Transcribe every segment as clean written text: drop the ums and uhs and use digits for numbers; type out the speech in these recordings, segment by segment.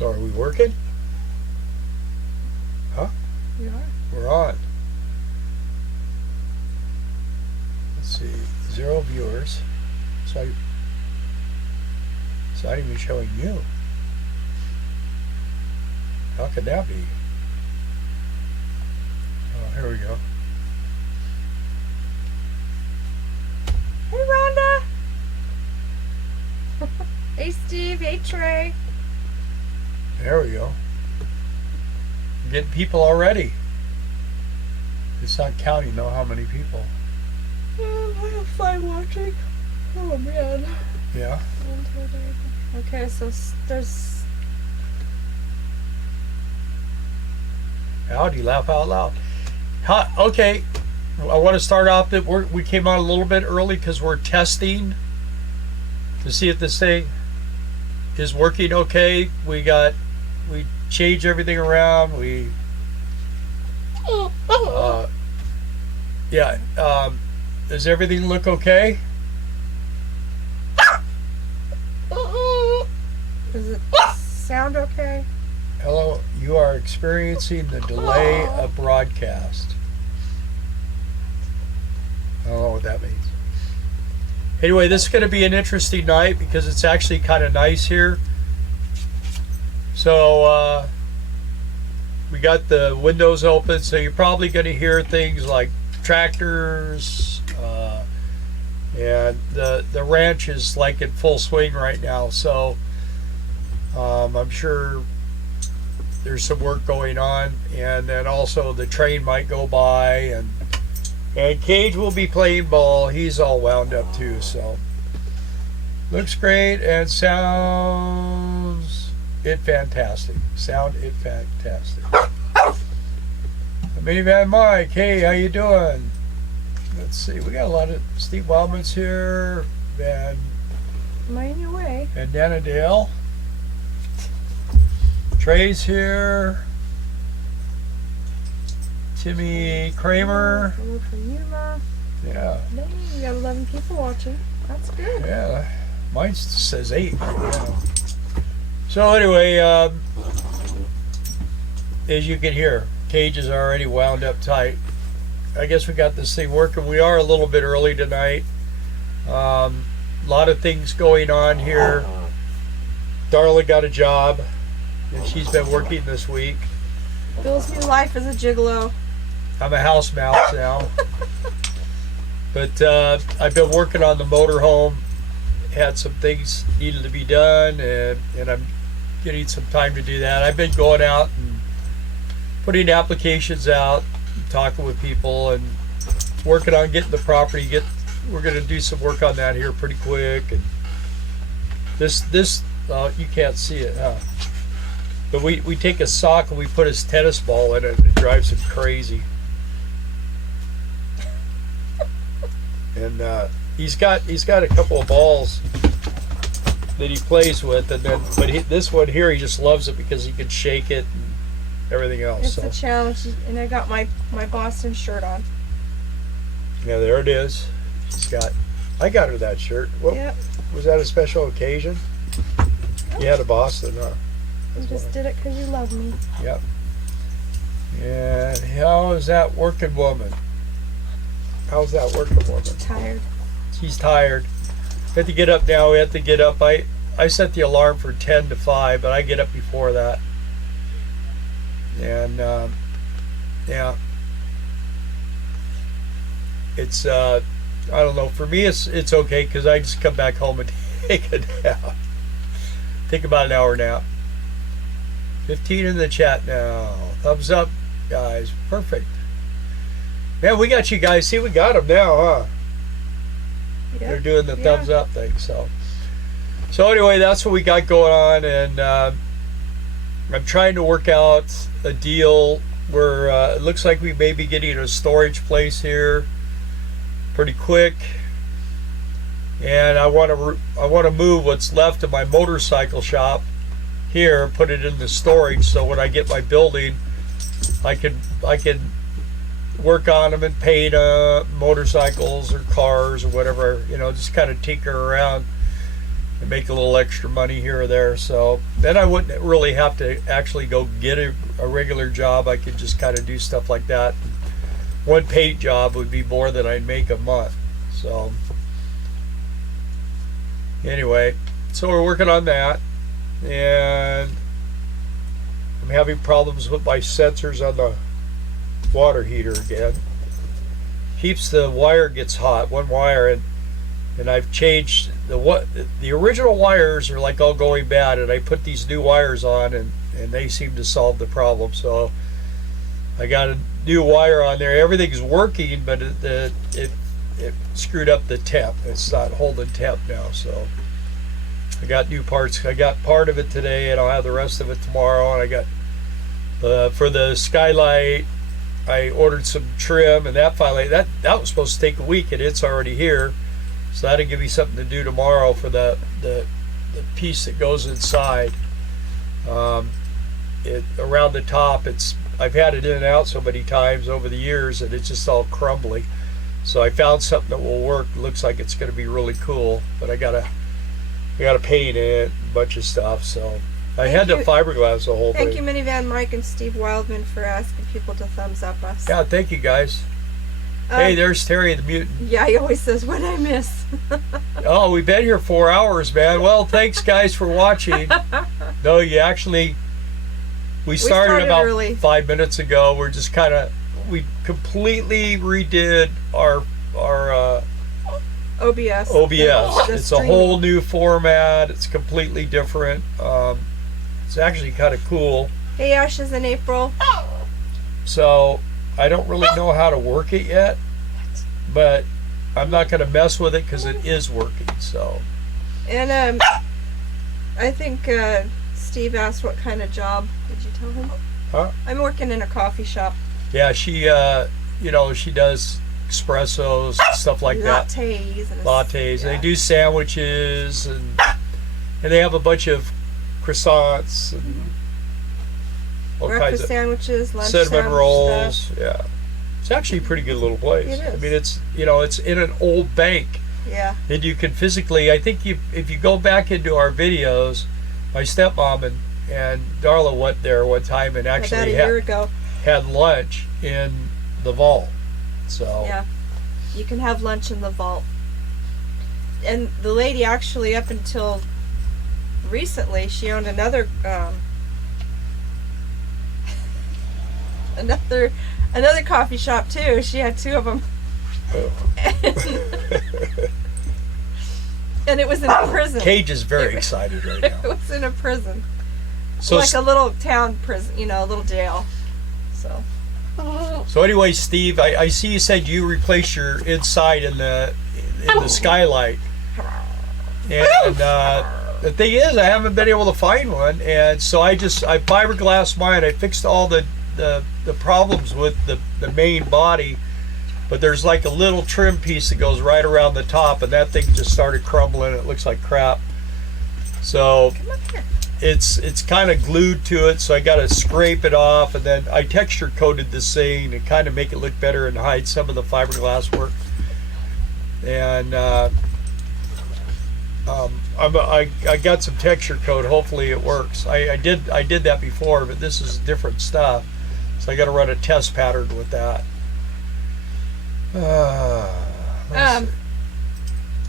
So are we working? Huh? We are. We're on. Let's see. 0 viewers. So it's not even showing you. How could that be? Oh, here we go. Hey, Rhonda. Hey, Steve. Hey, Trey. There we go. We're getting people already. It's not counting though how many people. I have 5 watching. Oh, man. Yeah. Okay, so there's... Howdy, laugh out loud. Okay, I want to start off that we came on a little bit early because we're testing to see if this thing is working okay. We changed everything around. Does everything look okay? Does it sound okay? Hello, you are experiencing the delay of broadcast. I don't know what that means. Anyway, this is going to be an interesting night because it's actually kind of nice here. So we got the windows open, so you're probably going to hear things like tractors, and the ranch is like in full swing right now. So I'm sure there's some work going on, and then also the train might go by, and Cage will be playing ball. He's all wound up too, so looks great and sounds fantastic. Sound fantastic. Minivan Mike, hey, how you doing? Let's see, we got a lot of Steve Wildman's here, Mine away. and Nana Dale. Trey's here. Timmy Kramer. Hello for Yuma. Yeah. Hey, we got 11 people watching. That's good. Yeah. Mine says 8 right now. So anyway, as you can hear, Cage is already wound up tight. I guess we got this thing working. We are a little bit early tonight. A lot of things going on here. Darla got a job, and she's been working this week. Bill's new life as a gigolo. I'm a house mouse now. But I've been working on the motorhome. Had some things needed to be done, and I'm getting some time to do that. I've been going out and putting applications out, talking with people, and working on getting the property. We're going to do some work on that here pretty quick. And this you can't see it, huh? But we take a sock and we put his tennis ball in it, and it drives him crazy. And he's got a couple of balls that he plays with, but this one here he just loves it because he can shake it and everything else. It's a challenge, and I got my Boston shirt on. Yeah, there it is. I got her that shirt. What, Yep. Was that a special occasion? You had a Boston, huh? You just did it because you love me. Yep. And how is that working woman? How's that working woman? Tired. She's tired. We have to get up now. We have to get up. I set the alarm for 10 to 5, but I get up before that. And yeah, it's I don't know. For me, it's okay because I just come back home and take a nap. Take about an hour nap. 15 in the chat now. Thumbs up, guys. Perfect. Man, we got you guys. See, we got them now, huh? Yep. They're doing the thumbs up thing. So anyway, that's what we got going on, and I'm trying to work out a deal where it looks like we may be getting a storage place here pretty quick, and I want to move what's left of my motorcycle shop here and put it in the storage, so when I get my building, I can work on them and paint motorcycles or cars or whatever, just kind of tinker around. and make a little extra money here or there. So then I wouldn't really have to actually go get a regular job. I could just kind of do stuff like that. One paid job would be more than I'd make a month. So anyway, so we're working on that, and I'm having problems with my sensors on the water heater again. Keeps the wire gets hot, one wire, and I've changed the original wires are like all going bad, and I put these new wires on, and they seem to solve the problem. So I got a new wire on there. Everything's working, but it screwed up the temp. It's not holding temp now. So I got new parts. I got part of it today, and I'll have the rest of it tomorrow. And I got for the skylight, I ordered some trim, and that finally that was supposed to take a week, and it's already here. So that'll give me something to do tomorrow for the piece that goes inside. Around the top, I've had it in and out so many times over the years, and it's just all crumbly. So I found something that will work. It looks like it's going to be really cool, but I gotta paint it, a bunch of stuff. So I had to fiberglass the whole thing. Thank you, Minivan Mike and Steve Wildman, for asking people to thumbs up us. Yeah, thank you guys. Hey, there's Terry the Mutant. Yeah, he always says, "What I miss?" Oh, we've been here 4 hours, man. Well, thanks guys for watching. No, we started about early. 5 minutes ago. We're just we completely redid our OBS. It's a whole new format. It's completely different. It's actually kind of cool. Hey, Ashes in April. So I don't really know how to work it yet, but I'm not going to mess with it because it is working. So. And I think Steve asked what kind of job. Did you tell him? Huh? I'm working in a coffee shop. Yeah, she she does espressos, stuff like that. Lattes. Yeah. They do sandwiches, and they have a bunch of croissants and all breakfast kinds of sandwiches, lunch cinnamon rolls. stuff. Yeah, it's actually a pretty good little place. It is. I mean, it's in an old bank. Yeah. And you can physically, I think if you go back into our videos, my stepmom and Darla went there one time and actually about a year ago had lunch in the vault. So yeah, you can have lunch in the vault. And the lady actually, up until recently, she owned another another coffee shop too. She had two of them. And it was in a prison. Cage is very excited right now. It was in a prison. So like a little town prison, a little jail. So anyway, Steve, I see you said you replaced your inside in the skylight. And the thing is, I haven't been able to find one, and so I fiberglassed mine. I fixed all the problems with the main body, but there's like a little trim piece that goes right around the top, and that thing just started crumbling. It looks like crap. So it's kind of glued to it, so I got to scrape it off, and then I texture coated this thing to kind of make it look better and hide some of the fiberglass work. And I got some texture coat. Hopefully it works. I did that before, but this is different stuff, so I got to run a test pattern with that.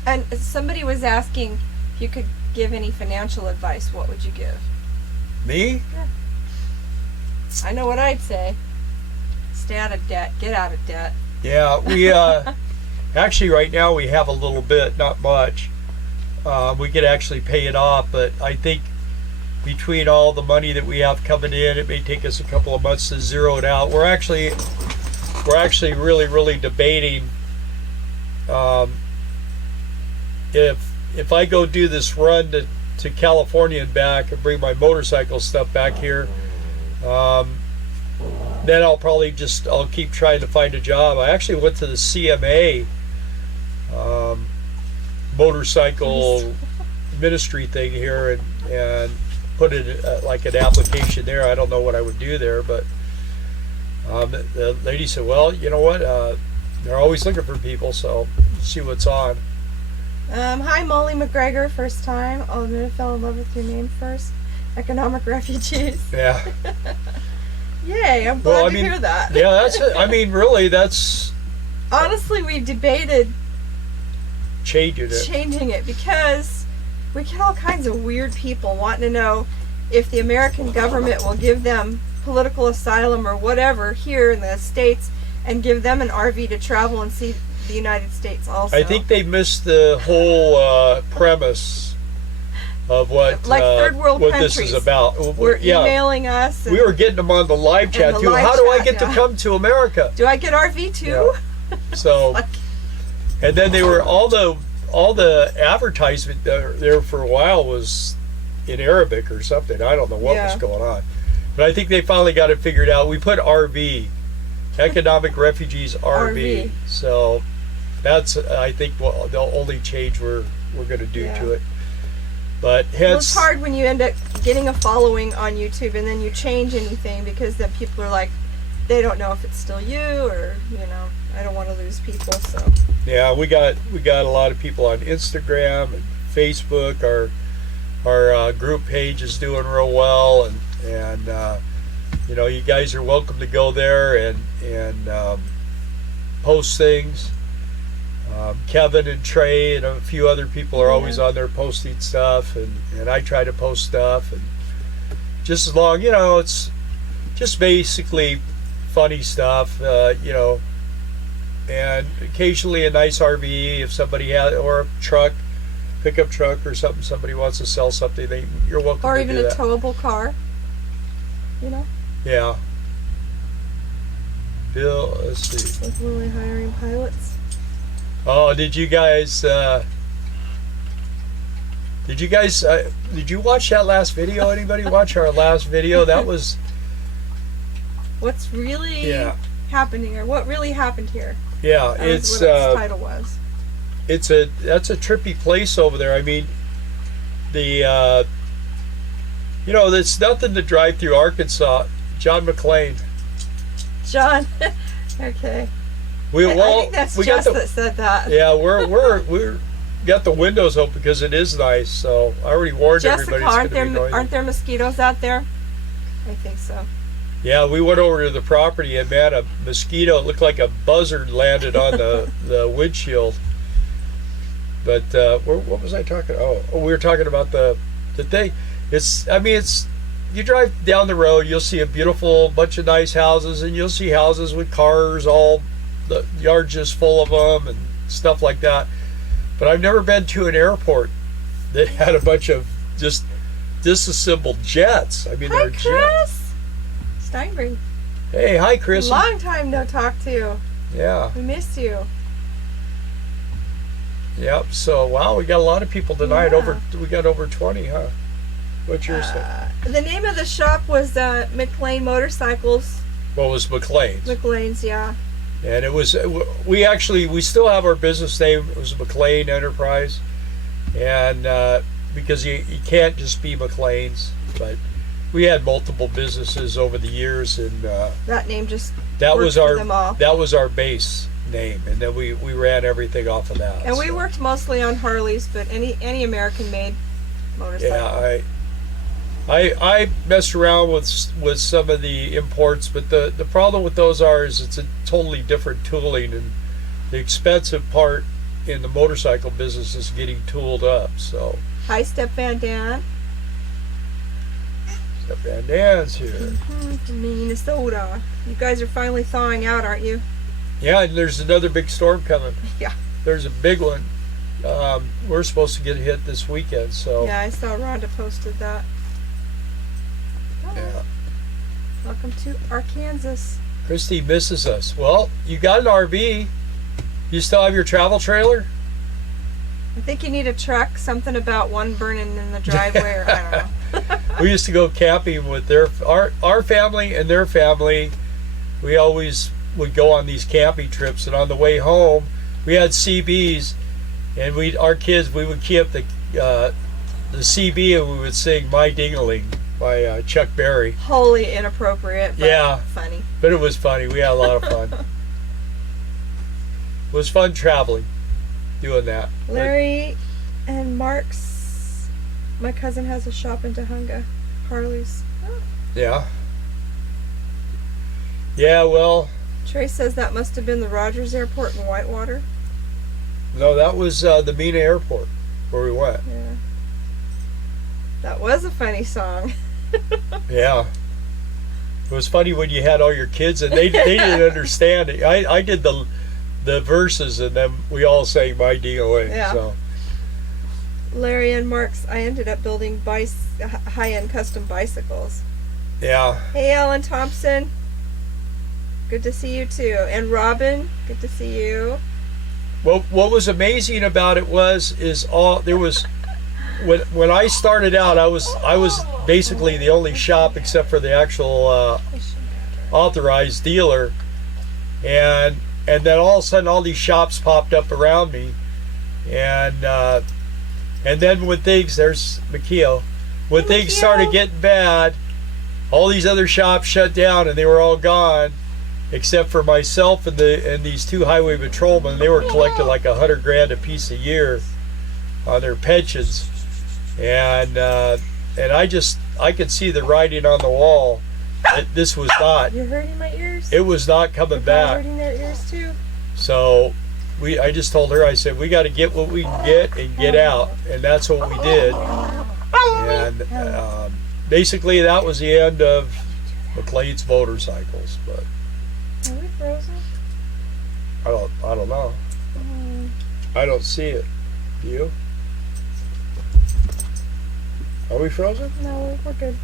And somebody was asking if you could give any financial advice. What would you give? Me? Yeah. I know what I'd say. Stay out of debt. Get out of debt. Yeah, we actually right now we have a little bit, not much. We could actually pay it off, but I think between all the money that we have coming in, it may take us a couple of months to zero it out. We're actually really debating if I go do this run to California and back and bring my motorcycle stuff back here, then I'll keep trying to find a job. I actually went to the CMA motorcycle ministry thing here and put in like an application there. I don't know what I would do there, but the lady said, well, you know what, they're always looking for people, so see what's on. Hi, Molly McGregor. First time. I'll admit I fell in love with your name first. Economic refugees. Yeah. Yay! I'm glad to hear that. Yeah, that's it. I mean, really, that's honestly, we debated changing it because we get all kinds of weird people wanting to know if the American government will give them political asylum or whatever here in the States and give them an RV to travel and see the United States also. I think they missed the whole premise of what third world what countries this is about. were emailing us. We were getting them on the live chat too. How do I get to come to America? Do I get RV too? Yeah. So, and then they were all the advertisement there for a while was in Arabic or something. I don't know what was going on, but I think they finally got it figured out. We put RV, economic refugees RV. So that's I think the only change we're going to do to it. But it's hard when you end up getting a following on YouTube and then you change anything because then people are like, they don't know if it's still you or I don't want to lose people. So yeah, we got a lot of people on Instagram and Facebook. Our group page is doing real well, and you guys are welcome to go there and post things. Kevin and Trey and a few other people are always on there posting stuff, and I try to post stuff, and just as long, it's just basically funny stuff, and occasionally a nice RV if somebody has, or a truck, pickup truck or something, somebody wants to sell something, you're welcome or to even do a that. towable car, Yeah. Bill, let's see. With Lily hiring pilots. Oh, did you guys did you watch that last video? Anybody watch our last video? That was what's really happening, or what really happened here. Yeah, that was what its title was. That's a trippy place over there. I mean, there's nothing to drive through Arkansas. John McClane. John. Okay. I think that's that said that. Yeah, we're got the windows open because it is nice. So I already warned everybody. Aren't there mosquitoes out there? I think so. Yeah, we went over to the property and man, a mosquito. It looked like a buzzard landed on the windshield. But what was I talking? Oh, we were talking about the thing. It's you drive down the road, you'll see a beautiful bunch of nice houses, and you'll see houses with cars, all the yard just full of them and stuff like that. But I've never been to an airport that had a bunch of just disassembled jets. I mean, hi, they're Chris jets. Steinberg. Hey, hi, Chris. Long time no talk to. Yeah. We missed you. Yep. So wow, we got a lot of people tonight. We got over 20, huh? What's yours? The name of the shop was McLean Motorcycles. Well, it was McLean's. McLean's, yeah. And it was we still have our business name. It was McLean Enterprise, and because you can't just be McLean's, but we had multiple businesses over the years, and that name just that worked was for them all. That was our base name, and then we ran everything off of that. And we worked mostly on Harleys, but any American-made motorcycle. Yeah, I messed around with some of the imports, but the problem with those is it's a totally different tooling, and the expensive part in the motorcycle business is getting tooled up. So hi, Step Van Dan. Step Van Dan's here. From Minnesota. You guys are finally thawing out, aren't you? Yeah, and there's another big storm coming. Yeah. There's a big one. We're supposed to get hit this weekend. So yeah, I saw Rhonda posted that. Yeah. Welcome to Arkansas. Christy misses us. Well, you got an RV. You still have your travel trailer? I think you need a truck. Something about one burning in the driveway, or I don't know. We used to go camping with our family and their family. We always would go on these camping trips, and on the way home, we had CBs, and our kids would key up the CB and we would sing "My Ding-a-Ling" by Chuck Berry. Wholly inappropriate, but funny. But it was funny. We had a lot of fun. It was fun traveling. doing that. Larry and Mark's. My cousin has a shop in Tahunga, Harley's. Yeah. Yeah, well, Trey says that must have been the Rogers Airport in Whitewater. no, that was the Mina Airport where we went. Yeah. That was a funny song. Yeah. It was funny when you had all your kids and they didn't understand it. I did the verses and then we all sang My DOA. Yeah. So. Larry and Mark's, I ended up building high-end custom bicycles. Yeah. Hey, Ellen Thompson. Good to see you too. And Robin, good to see you. Well, what was amazing about it is there was when I started out, I was basically the only shop except for the actual authorized dealer, and then all of a sudden all these shops popped up around me, and then when things when things started getting bad, all these other shops shut down and they were all gone, except for myself and these two highway patrolmen. They were collecting like $100,000 a piece a year on their pensions, and I could see the writing on the wall that this was not. You're hurting my ears. It was not coming You're back. hurting their ears too. So I just told her, I said, we got to get what we can get and get out, and that's what we did. And basically that was the end of McLean's motorcycles. But Are we frozen? I don't know. I don't see it. You? Are we frozen? No, we're good.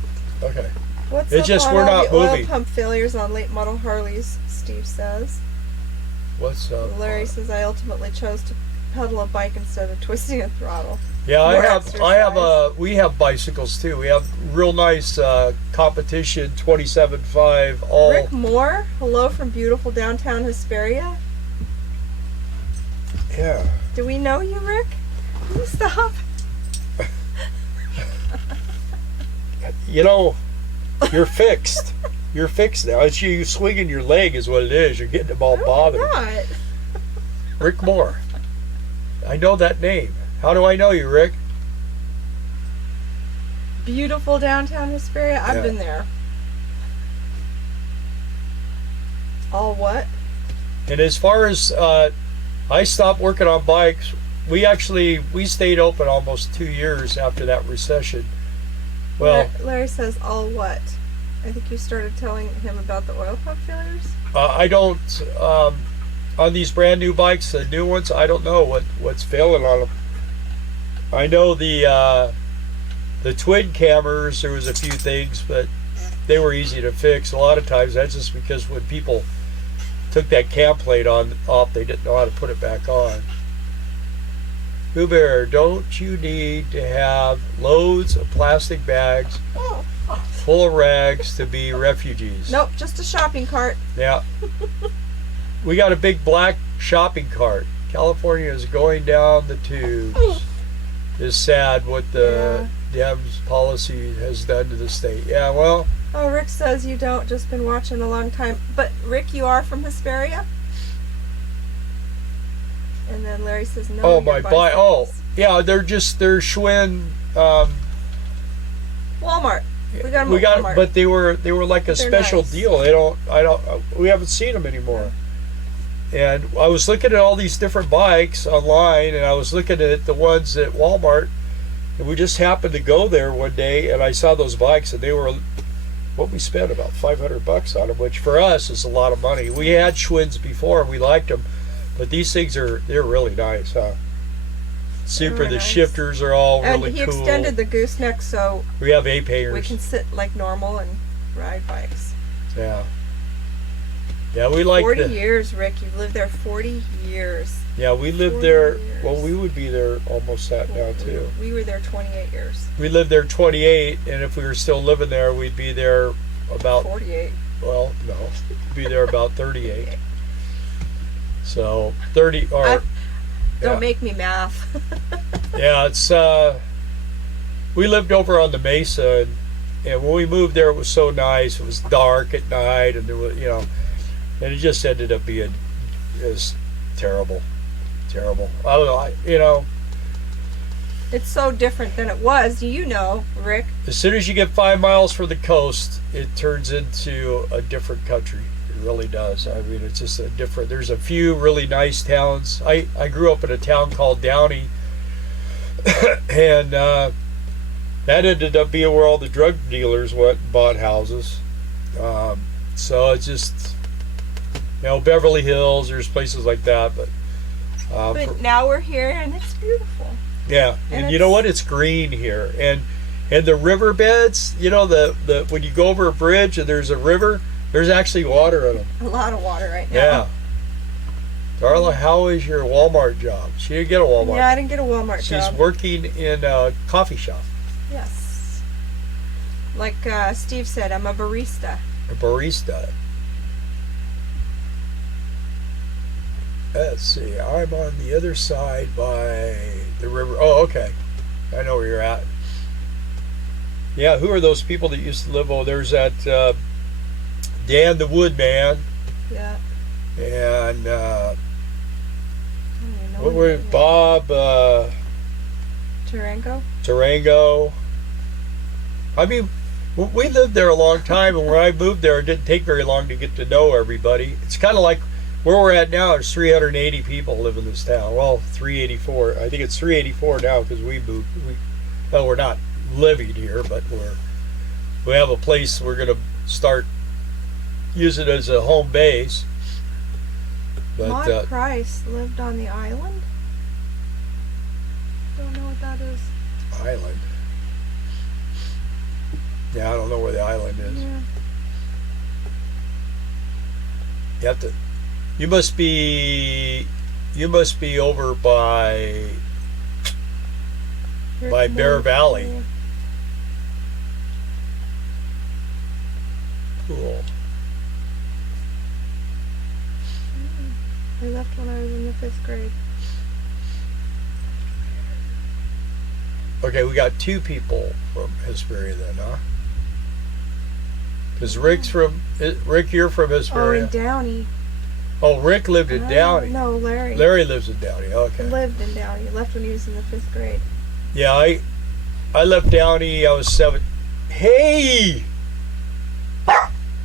Okay. What's It's up just on we're all not the oil moving. pump failures on late model Harleys? Steve says. What's up? Larry says I ultimately chose to pedal a bike instead of twisting a throttle. Yeah, More we have bicycles too. We have real nice competition 27.5 all. Rick Moore, hello from beautiful downtown Hesperia. Yeah. Do we know you, Rick? Can you stop? You know, you're fixed. You're fixed now. It's you swinging your leg is what it is. You're getting them all bothered. Not. Rick Moore. I know that name. How do I know you, Rick? Beautiful downtown Hesperia. I've Yeah. been there. All what? And as far as I stopped working on bikes, we stayed open almost 2 years after that recession. Well, Larry says all what? I think you started telling him about the oil pump failures. I don't on these brand new bikes, the new ones. I don't know what's failing on them. I know the twin cameras. There was a few things, but they were easy to fix. A lot of times that's just because when people took that cam plate off, they didn't know how to put it back on. Boo Bear, don't you need to have loads of plastic bags full of rags to be refugees? Nope, just a shopping cart. Yeah. We got a big black shopping cart. California is going down the tubes. It's sad what the Dems policy has done to the state. Yeah, well. Oh, Rick says you don't, just been watching a long time. But Rick, you are from Hesperia? And then Larry says no. Oh, my bike. Oh, yeah, they're Schwinn. Walmart. We got them at Walmart. But they were like a special nice. deal. We haven't seen them anymore. And I was looking at all these different bikes online, and I was looking at the ones at Walmart, and we just happened to go there one day, and I saw those bikes, and they were what we spent about $500 on them, which for us is a lot of money. We had Schwinns before, and we liked them, but these things they're really nice, huh? Super. Really the nice. shifters are all and really he cool. extended the gooseneck so We have ape hangers. we can sit like normal and ride bikes. Yeah. Yeah, we like 40 years, Rick. You've lived there 40 years. Yeah, we lived 40 there. years. Well, we would be there almost that now too. We were there 28 years. We lived there 28, and if we were still living there, we'd be there about 48. Well, no, be there about 38. So 30 or Don't yeah. make me math. Yeah, it's we lived over on the Mesa, and when we moved there, it was so nice. It was dark at night, and there was and it just ended up being terrible. terrible. I don't know. You know, It's so different than it was. You know, Rick. as soon as you get 5 miles from the coast, it turns into a different country. It really does. I mean, it's just a different. There's a few really nice towns. I grew up in a town called Downey, and that ended up being where all the drug dealers went and bought houses. So it's just, you know, Beverly Hills. There's places like that, but Now we're here and it's beautiful. yeah, and you know what? It's green here, and the riverbeds. You know, the when you go over a bridge and there's a river, there's actually water in them. A lot of water right now. Yeah. Darla, how is your Walmart job? She didn't get a Walmart. Yeah, I didn't get a Walmart She's job. working in a coffee shop, Yes. Like Steve said, I'm a barista. a barista. Let's see. I'm on the other side by the river. Oh, okay. I know where you're at. Yeah, who are those people that used to live? Oh, there's that Dan the Woodman, Yeah. and I don't even know what his were name. Bob Tarango? Tarango. I mean, we lived there a long time, and when I moved there, it didn't take very long to get to know everybody. It's kind of like where we're at now. There's 380 people live in this town. Well, 384. I think it's 384 now because we moved. Well, we're not living here, but we have a place we're going to start using as a home base. But Maud Price lived on the island? Don't know what that is. island. Yeah, I don't know where the island is. Yeah. You have to. You must be over by Rick Bear Moore. Valley. Yeah. Cool. I left when I was in the 5th grade. Okay, we got 2 people from Hesperia then, huh? Because Rick, you're from Oh, Hesperia. in Downey. Oh, Rick lived in Downey. No, Larry. Larry lives in Downey. He Okay. lived in Downey. He left when he was in the 5th grade. Yeah, I left Downey. I was 7. Hey.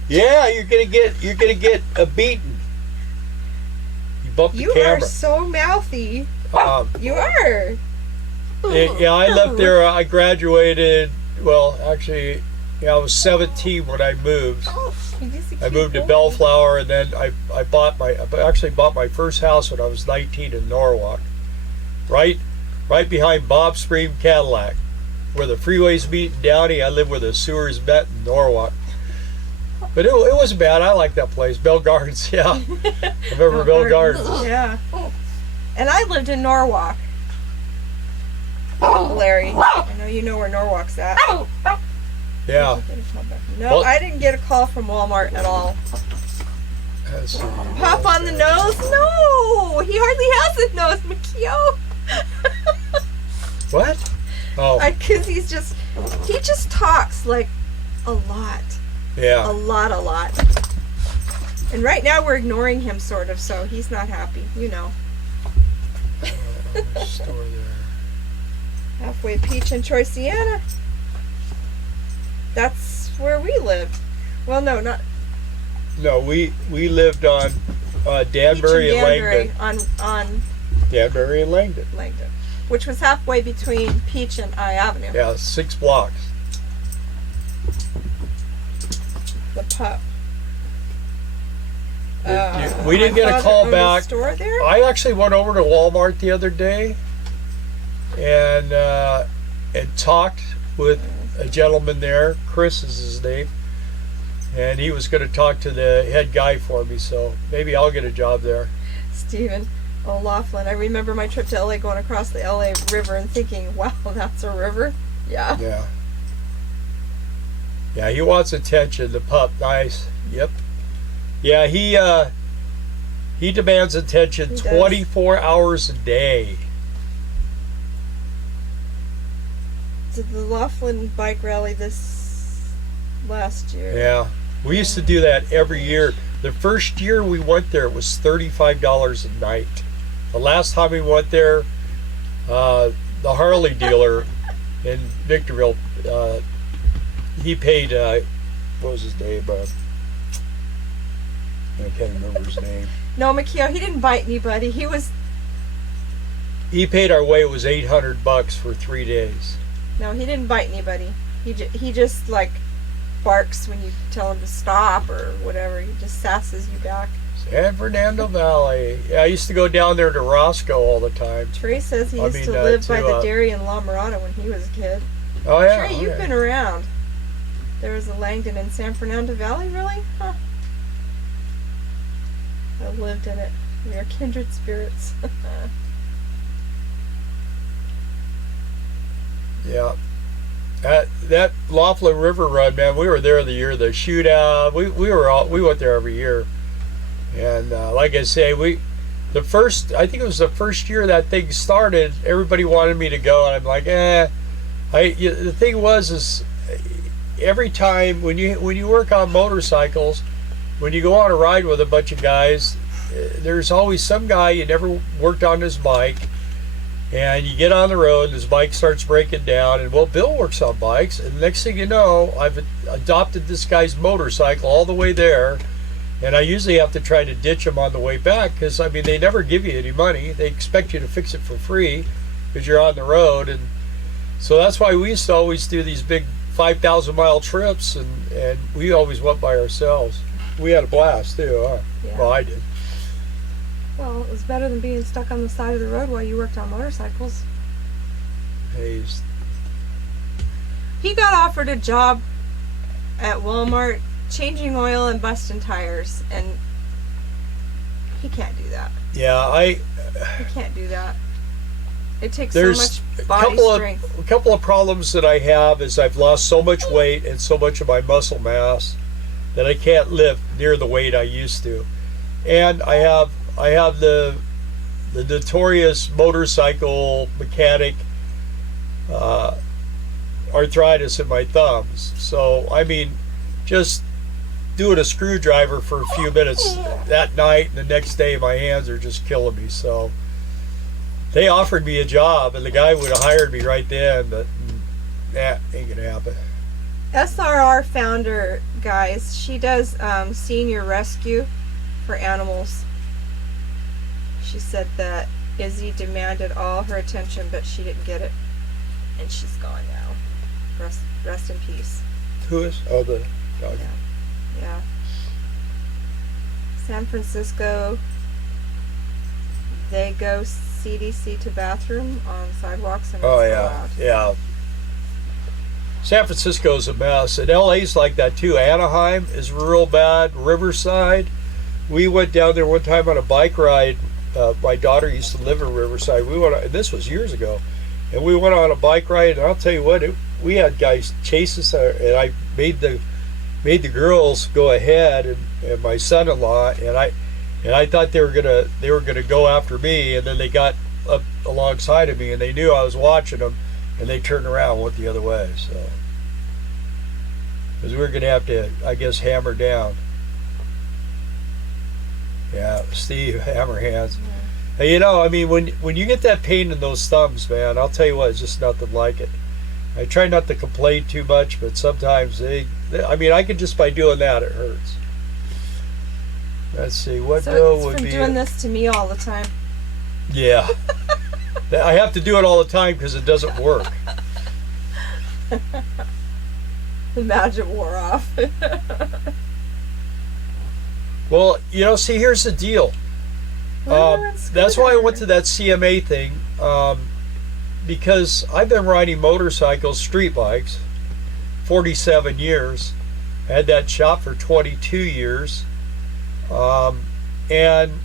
Yeah, you're gonna get a beating. You bumped the You camera. are so mouthy. Um, You are. yeah, I left there. I graduated. Well, actually, yeah, I was 17 when I moved. I moved to Bellflower, and then I actually bought my first house when I was 19 in Norwalk, right behind Bob Stream Cadillac, where the freeways meet in Downey. I lived where the sewers met in Norwalk. But it wasn't bad. I like that place, Bell Gardens. Yeah, I remember Bell Gardens. Yeah. And I lived in Norwalk. Larry, I know you know where Norwalk's at. Yeah. No, Well- I didn't get a call from Walmart at all. Let's see. Pop on the nose? No! He hardly has a nose, Mikio. What? Oh, Because he just talks like a lot. yeah. A lot. And right now we're ignoring him sort of, so he's not happy, you know. Store there. Halfway Peach and Troysiana. That's where we lived. Well, no, not No, we lived on Danbury Peach and and Danbury Langdon. on Danbury and Langdon. Langdon, which was halfway between Peach and I Avenue. Yeah, 6 blocks. The pup. We didn't my get a father call owned back. Store there? I actually went over to Walmart the other day and talked with a gentleman there. Chris is his name, and he was going to talk to the head guy for me. So maybe I'll get a job there. Stephen O'Laughlin. I remember my trip to LA going across the LA River and thinking, wow, that's a river? Yeah. Yeah. Yeah, he wants attention. The pup, nice. Yep. Yeah, he demands attention He does. 24 hours a day. Did the Laughlin bike rally this last year? Yeah, we used to do that every year. The first year we went there, it was $35 a night. The last time we went there, the Harley dealer in Victorville, he paid, what was his name? I can't remember his name. No, Makio, he didn't bite anybody. He paid our way. It was $800 for 3 days. No, he didn't bite anybody. He just like barks when you tell him to stop or whatever. He just sasses you back. San Fernando Valley. Yeah, I used to go down there to Roscoe all the time. Trey says he used to live by the dairy in La Mirada when he was a kid. Oh yeah. Trey, you've been around. There was a Langdon in San Fernando Valley, really? Huh. I lived in it. We are kindred spirits. Yeah. That Laughlin River run, man, we were there the year of the shootout. We went there every year. And like I say, I think it was the first year that thing started, everybody wanted me to go, and I'm like, the thing is every time when you work on motorcycles, when you go on a ride with a bunch of guys, there's always some guy you never worked on his bike, and you get on the road and his bike starts breaking down, and well, Bill works on bikes, and the next thing you know, I've adopted this guy's motorcycle all the way there, and I usually have to try to ditch him on the way back, because I mean, they never give you any money. They expect you to fix it for free because you're on the road. And so that's why we used to always do these big 5,000 mile trips, and we always went by ourselves. We had a blast too, huh? Yeah. Well, I did. Well, it was better than being stuck on the side of the road while you worked on motorcycles. He got offered a job at Walmart changing oil and busting tires, and he can't do that. Yeah, he can't do that. It takes so much body strength. A couple of problems that I have is I've lost so much weight and so much of my muscle mass that I can't lift near the weight I used to. And I have the notorious motorcycle mechanic arthritis in my thumbs. So I mean, just doing a screwdriver for a few minutes that night and the next day, my hands are just killing me. So they offered me a job, and the guy would have hired me right then, but that ain't gonna happen. SRR founder, guys, she does senior rescue for animals. She said that Izzy demanded all her attention, but she didn't get it, and she's gone now. Rest in peace. Who is? Oh, the dog. Yeah. San Francisco, they go CDC to bathroom on sidewalks, and Oh it's yeah, allowed. yeah. San Francisco's a mess, and LA's like that too. Anaheim is real bad. Riverside, we went down there one time on a bike ride. My daughter used to live in Riverside. This was years ago, and we went on a bike ride. And I'll tell you what, we had guys chase us, and I made the girls go ahead, and my son-in-law, and I thought they were gonna go after me, and then they got up alongside of me, and they knew I was watching them, and they turned around and went the other way. So because we were gonna have to, I guess, hammer down. Yeah, Steve, hammer hands. Yeah. And you know, I mean, when you get that pain in those thumbs, man, I'll tell you what, it's just nothing like it. I try not to complain too much, but sometimes I mean, I can just by doing that, it hurts. Let's see, what bill would be... So it's from doing this to me all the time. Yeah. I have to do it all the time because it doesn't work. The magic wore off. Well, you know, see, here's the deal. That's why I went to that CMA thing, because I've been riding motorcycles, street bikes, 47 years. I had that shop for 22 years. And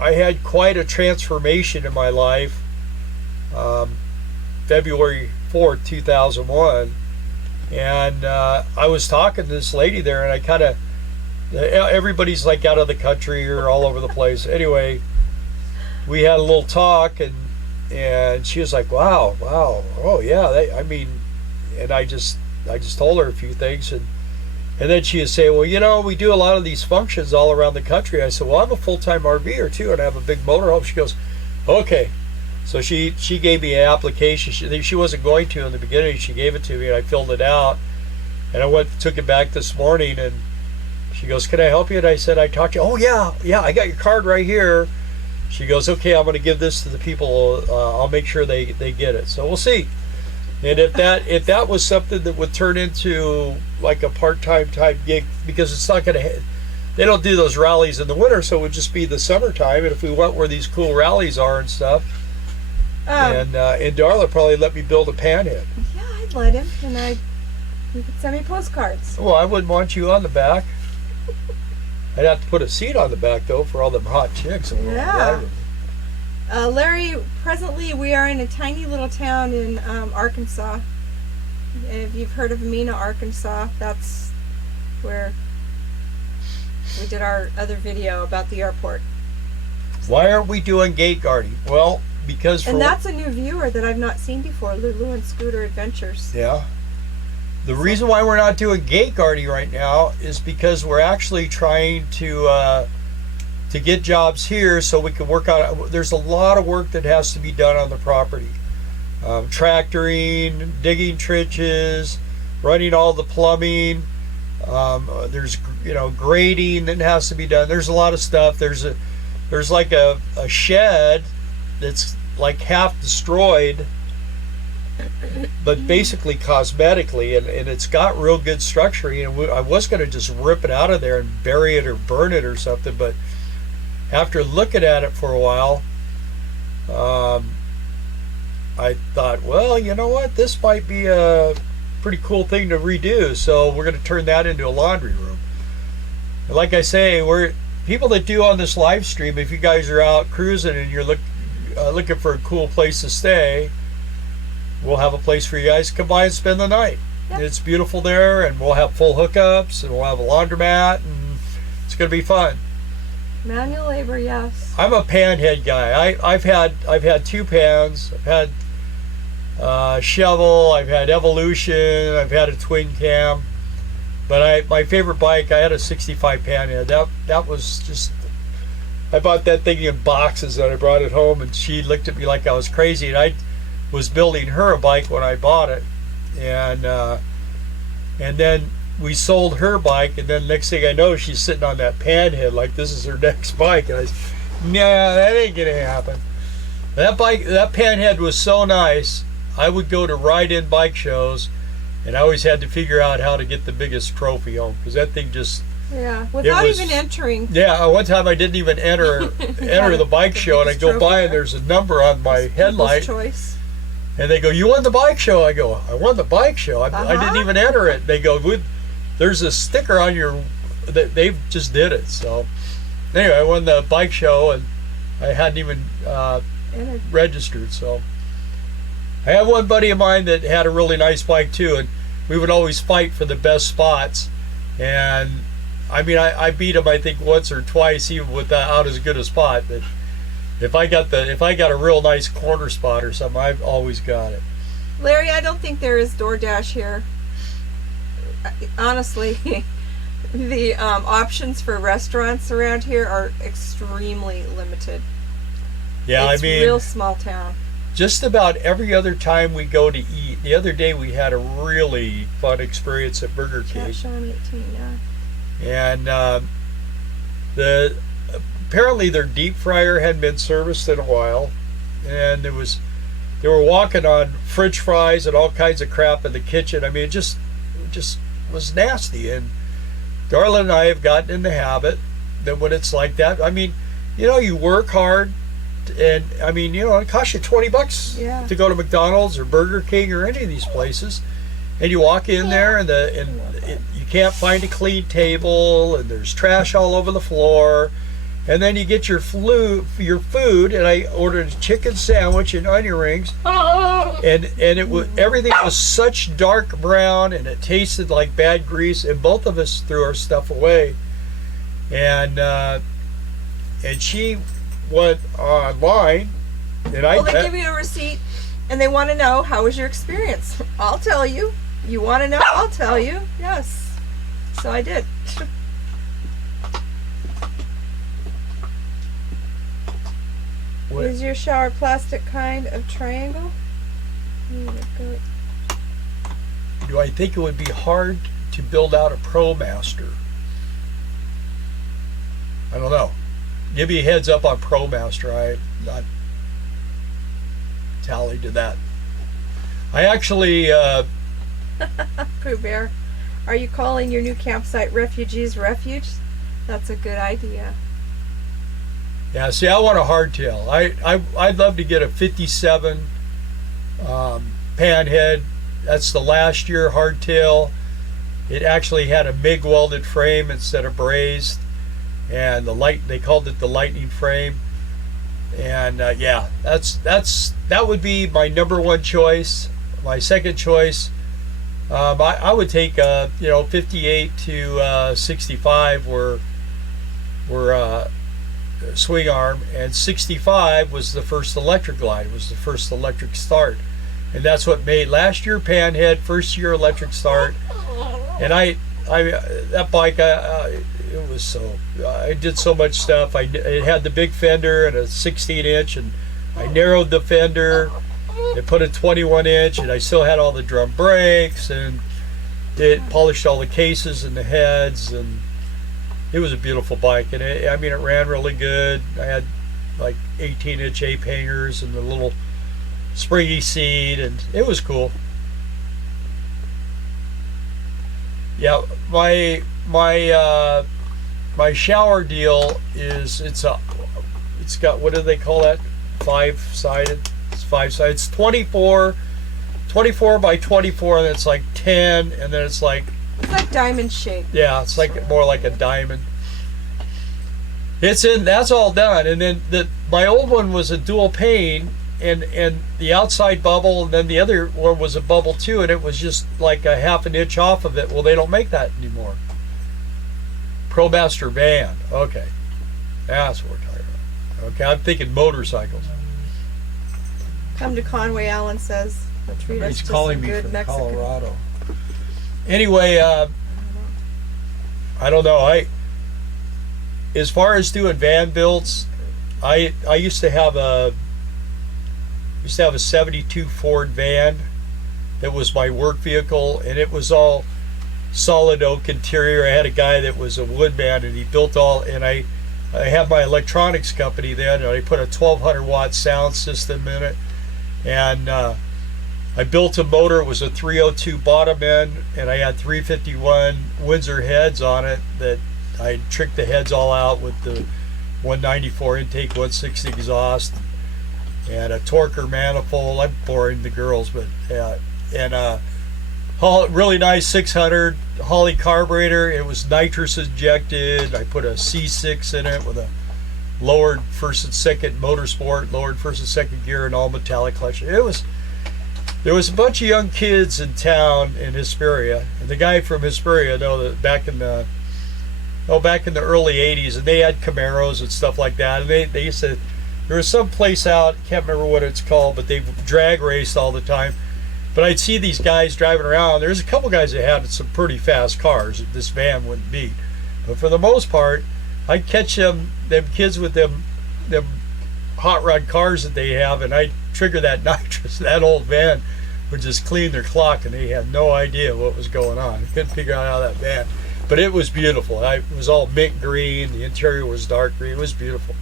I had quite a transformation in my life. February 4th, 2001. And I was talking to this lady there, and I kind of, everybody's like out of the country or all over the place. Anyway, we had a little talk, and she was like, wow, oh yeah, I mean, and I just told her a few things, and then she would say, well, you know, we do a lot of these functions all around the country. I said, well, I'm a full-time RVer too, and I have a big motorhome. She goes, Okay. So she gave me an application. She wasn't going to in the beginning. She gave it to me, and I filled it out. And I took it back this morning, and she goes, "Can I help you?" And I said, "I talked to you." "Oh yeah, I got your card right here." She goes, "Okay, I'm going to give this to the people. I'll make sure they get it." So we'll see. And if that was something that would turn into like a part-time type gig, because it's not going to. They don't do those rallies in the winter, so it would just be the summertime. And if we went where these cool rallies are and stuff. And Darla probably let me build a panhead. Yeah, I'd let him. You could send me postcards. Well, I wouldn't want you on the back. I'd have to put a seat on the back, though, for all them hot chicks. Yeah. Larry, presently we are in a tiny little town in Arkansas. If you've heard of Mena, Arkansas, that's where we did our other video about the airport. Why aren't we doing gate guarding? Well, because and that's a new viewer that I've not seen before, Lulu and Scooter Adventures. Yeah. The reason why we're not doing gate guarding right now is because we're actually trying to get jobs here so we can work on. There's a lot of work that has to be done on the property. Tractoring, digging trenches, running all the plumbing. There's grading that has to be done. There's a lot of stuff. There's like a shed that's like half destroyed, but basically cosmetically, and it's got real good structuring. And I was going to just rip it out of there and bury it or burn it or something, but after looking at it for a while, I thought, well, you know what, this might be a pretty cool thing to redo, so we're going to turn that into a laundry room. And like I say, we're people that do on this live stream, if you guys are out cruising and you're looking for a cool place to stay, we'll have a place for you guys to come by and spend the night. Yep. It's beautiful there, and we'll have full hookups, and we'll have a laundromat, and it's going to be fun. Manual labor, yes. I'm a panhead guy. I've had two pans. I've had shovel. I've had Evolution. I've had a twin cam. But my favorite bike, I had a 65 panhead. That was just. I bought that thing in boxes and I brought it home, and she looked at me like I was crazy. And I was building her a bike when I bought it, and then we sold her bike, and then next thing I know, she's sitting on that panhead like this is her next bike. And I said, "Nah, that ain't gonna happen." That panhead was so nice. I would go to ride-in bike shows, and I always had to figure out how to get the biggest trophy home, because that thing just without even entering. Yeah, one time I didn't even enter the bike show, and I go by and there's a number on my headlight. Choice. And they go, "You won the bike show." I go, "I won the bike show. I didn't even enter it." They go, "There's a sticker on your." They just did it. So anyway, I won the bike show, and I hadn't even registered. So I have one buddy of mine that had a really nice bike too, and we would always fight for the best spots. And I mean, I beat him I think once or twice, even without as good a spot. But if I got a real nice corner spot or something, I've always got it. Larry, I don't think there is DoorDash here. Honestly, the options for restaurants around here are extremely limited. Yeah, it's real small town. Just about every other time we go to eat. The other day we had a really fun experience at Burger King. Caption 18, yeah. And apparently their deep fryer hadn't been serviced in a while, and they were walking on French fries and all kinds of crap in the kitchen. I mean, it just was nasty. And Darla and I have gotten in the habit that when it's like that, I mean, you work hard, and I mean, it costs you $20 to go to McDonald's or Burger King or any of these places, and you walk in there and you can't find a clean table, and there's trash all over the floor. And then you get your food, and I ordered a chicken sandwich and onion rings, and everything was such dark brown, and it tasted like bad grease, and both of us threw our stuff away. And she went online, and they give you a receipt, and they want to know, how was your experience? I'll tell you. You want to know? I'll tell you. Yes. So I did. What? Is your shower plastic kind of triangle? Do I think it would be hard to build out a ProMaster? I don't know. Give me a heads up on ProMaster. I'm not tallied to that. I actually... Pooh Bear, are you calling your new campsite Refugees Refuge? That's a good idea. Yeah, see, I want a hardtail. I'd love to get a 57 panhead. That's the last year hardtail. It actually had a MIG welded frame instead of brazed, and they called it the lightning frame. And yeah, that would be my number one choice. My second choice, I would take 58 to 65 were swing arm, and 65 was the first electric glide. It was the first electric start, and that's what made last year panhead, first year electric start. And that bike, it was so, I did so much stuff. It had the big fender and a 16-inch, and I narrowed the fender and put a 21-inch, and I still had all the drum brakes, and it polished all the cases and the heads, and it was a beautiful bike. And it ran really good. I had like 18-inch ape hangers and the little springy seat, and it was cool. Yeah, my shower deal is it's got, what do they call that? Five-sided. It's five-sided. It's 24 by 24, and it's like 10, and then it's like diamond shaped. Yeah, it's like more like a diamond. That's all done. And then my old one was a dual pane, and the outside bubble, and then the other one was a bubble too, and it was just like a half an inch off of it. Well, they don't make that anymore. ProMaster van. Okay, that's what we're talking about. Okay, I'm thinking motorcycles. Come to Conway, Alan says. He'll treat us He's to calling some me good from Mexican. Colorado. Anyway, I don't know. As far as doing van builds, I used to have a 72 Ford van that was my work vehicle, and it was all solid oak interior. I had a guy that was a woodman, and he built all, and I had my electronics company then, and I put a 1200 watt sound system in it, and I built a motor. It was a 302 bottom end, and I had 351 Windsor heads on it that I tricked the heads all out with the 194 intake, 160 exhaust, and a Torker manifold. I'm boring the girls, but yeah. And really nice 600 Holley carburetor. It was nitrous injected. I put a C6 in it with a lowered first and second motorsport, lowered first and second gear, and all metallic clutch. There was a bunch of young kids in town in Hesperia, and the guy from Hesperia, that back in the early 80s, and they had Camaros and stuff like that, and they used to, there was some place out, can't remember what it's called, but they drag raced all the time. But I'd see these guys driving around. There's a couple guys that had some pretty fast cars that this van wouldn't beat, but for the most part, I'd catch them kids with them hot rod cars that they have, and I'd trigger that nitrous. That old van would just clean their clock, and they had no idea what was going on. I couldn't figure out how that van, but it was beautiful. It was all mint green. The interior was dark green. It was beautiful.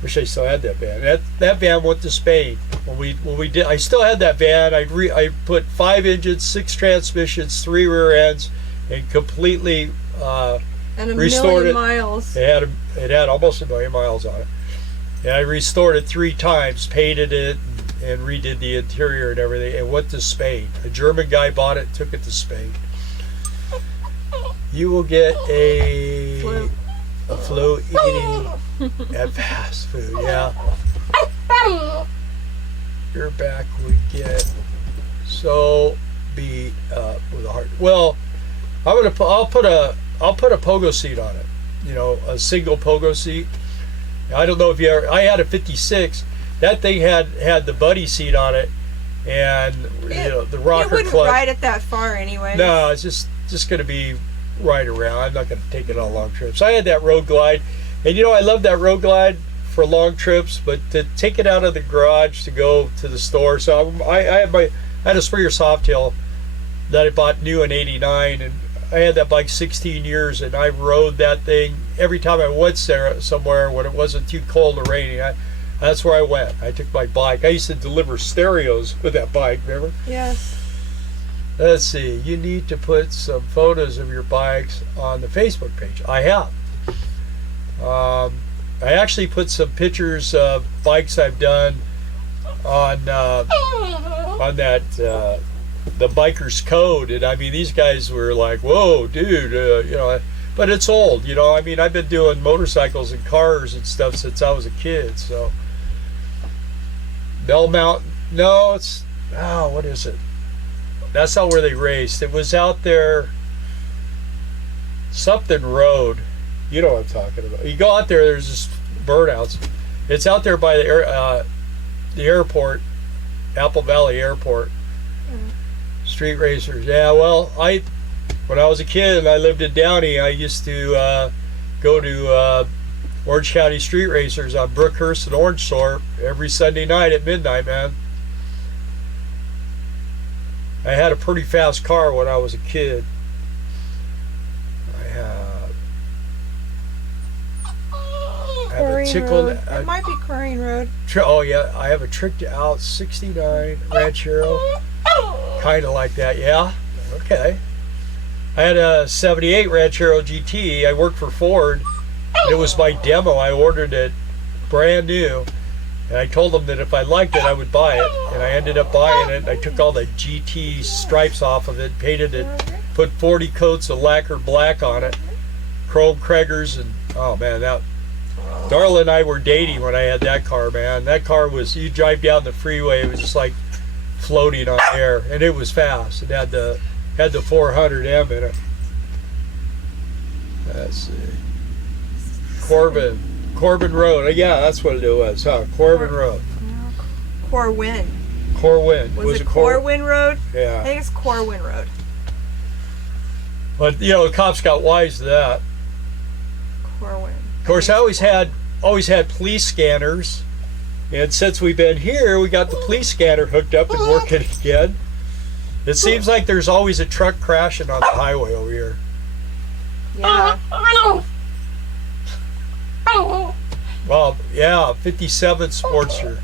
Wish I still had that van. That van went to Spain when we did. I still had that van. I put 5 engines, 6 transmissions, 3 rear ends, and completely and restored it. Miles. It had almost 1 million miles on it. And I restored it 3 times, painted it, and redid the interior and everything, and went to Spain. A German guy bought it, took it to Spain. You will get a flu eating at fast food, yeah. Your back would get so beat up with a heart. Well, I'll put a pogo seat on it. A single pogo seat. I don't know if you ever. I had a 56. That thing had the buddy seat on it, and the rocker it wouldn't clutch. ride it that far anyway. No, it's just going to be right around. I'm not going to take it on long trips. I had that Road Glide, and I love that Road Glide for long trips, but to take it out of the garage to go to the store. So I had a Springer Softail that I bought new in '89, and I had that bike 16 years, and I rode that thing every time I went somewhere when it wasn't too cold or rainy. That's where I went. I took my bike. I used to deliver stereos with that bike, remember? Yes. Let's see. You need to put some photos of your bikes on the Facebook page. I have. I actually put some pictures of bikes I've done on that the Biker's Code, and I mean these guys were like, "Whoa, dude," you know. But it's old, you know. I mean, I've been doing motorcycles and cars and stuff since I was a kid. So Bell Mountain, no, it's what is it? That's not where they raced. It was out there, something road. You know what I'm talking about. You go out there, there's just burnouts. It's out there by the airport, Apple Valley Airport. Street racers. Yeah, well, when I was a kid and I lived in Downey, I used to go to Orange County Street Racers on Brookhurst and Orange Thorpe every Sunday night at midnight, man. I had a pretty fast car when I was a kid. I have a tickled. It might be Corrine Road. Oh yeah, I have a tricked out '69 Ranchero, kind of like that. Yeah, okay. I had a '78 Ranchero GT. I worked for Ford, and it was my demo. I ordered it brand new, and I told them that if I liked it, I would buy it. And I ended up buying it. I took all the GT stripes off of it, painted it, put 40 coats of lacquered black on it, chrome Craigers, and oh man, that. Darla and I were dating when I had that car, man. That car was, you drive down the freeway, it was just like floating on air, and it was fast. It had the 400M in it. Let's see. Corbin Road. Yeah, that's what it was, huh? Corbin Road. Corwin. Was it Corwin Road? Yeah. I think it's Corwin Road. But, you know, the cops got wise to that. Corwin. Of course, I always had police scanners, and since we've been here, we got the police scanner hooked up and working again. It seems like there's always a truck crashing on the highway over here. Yeah. Well, yeah, 57 Sportster.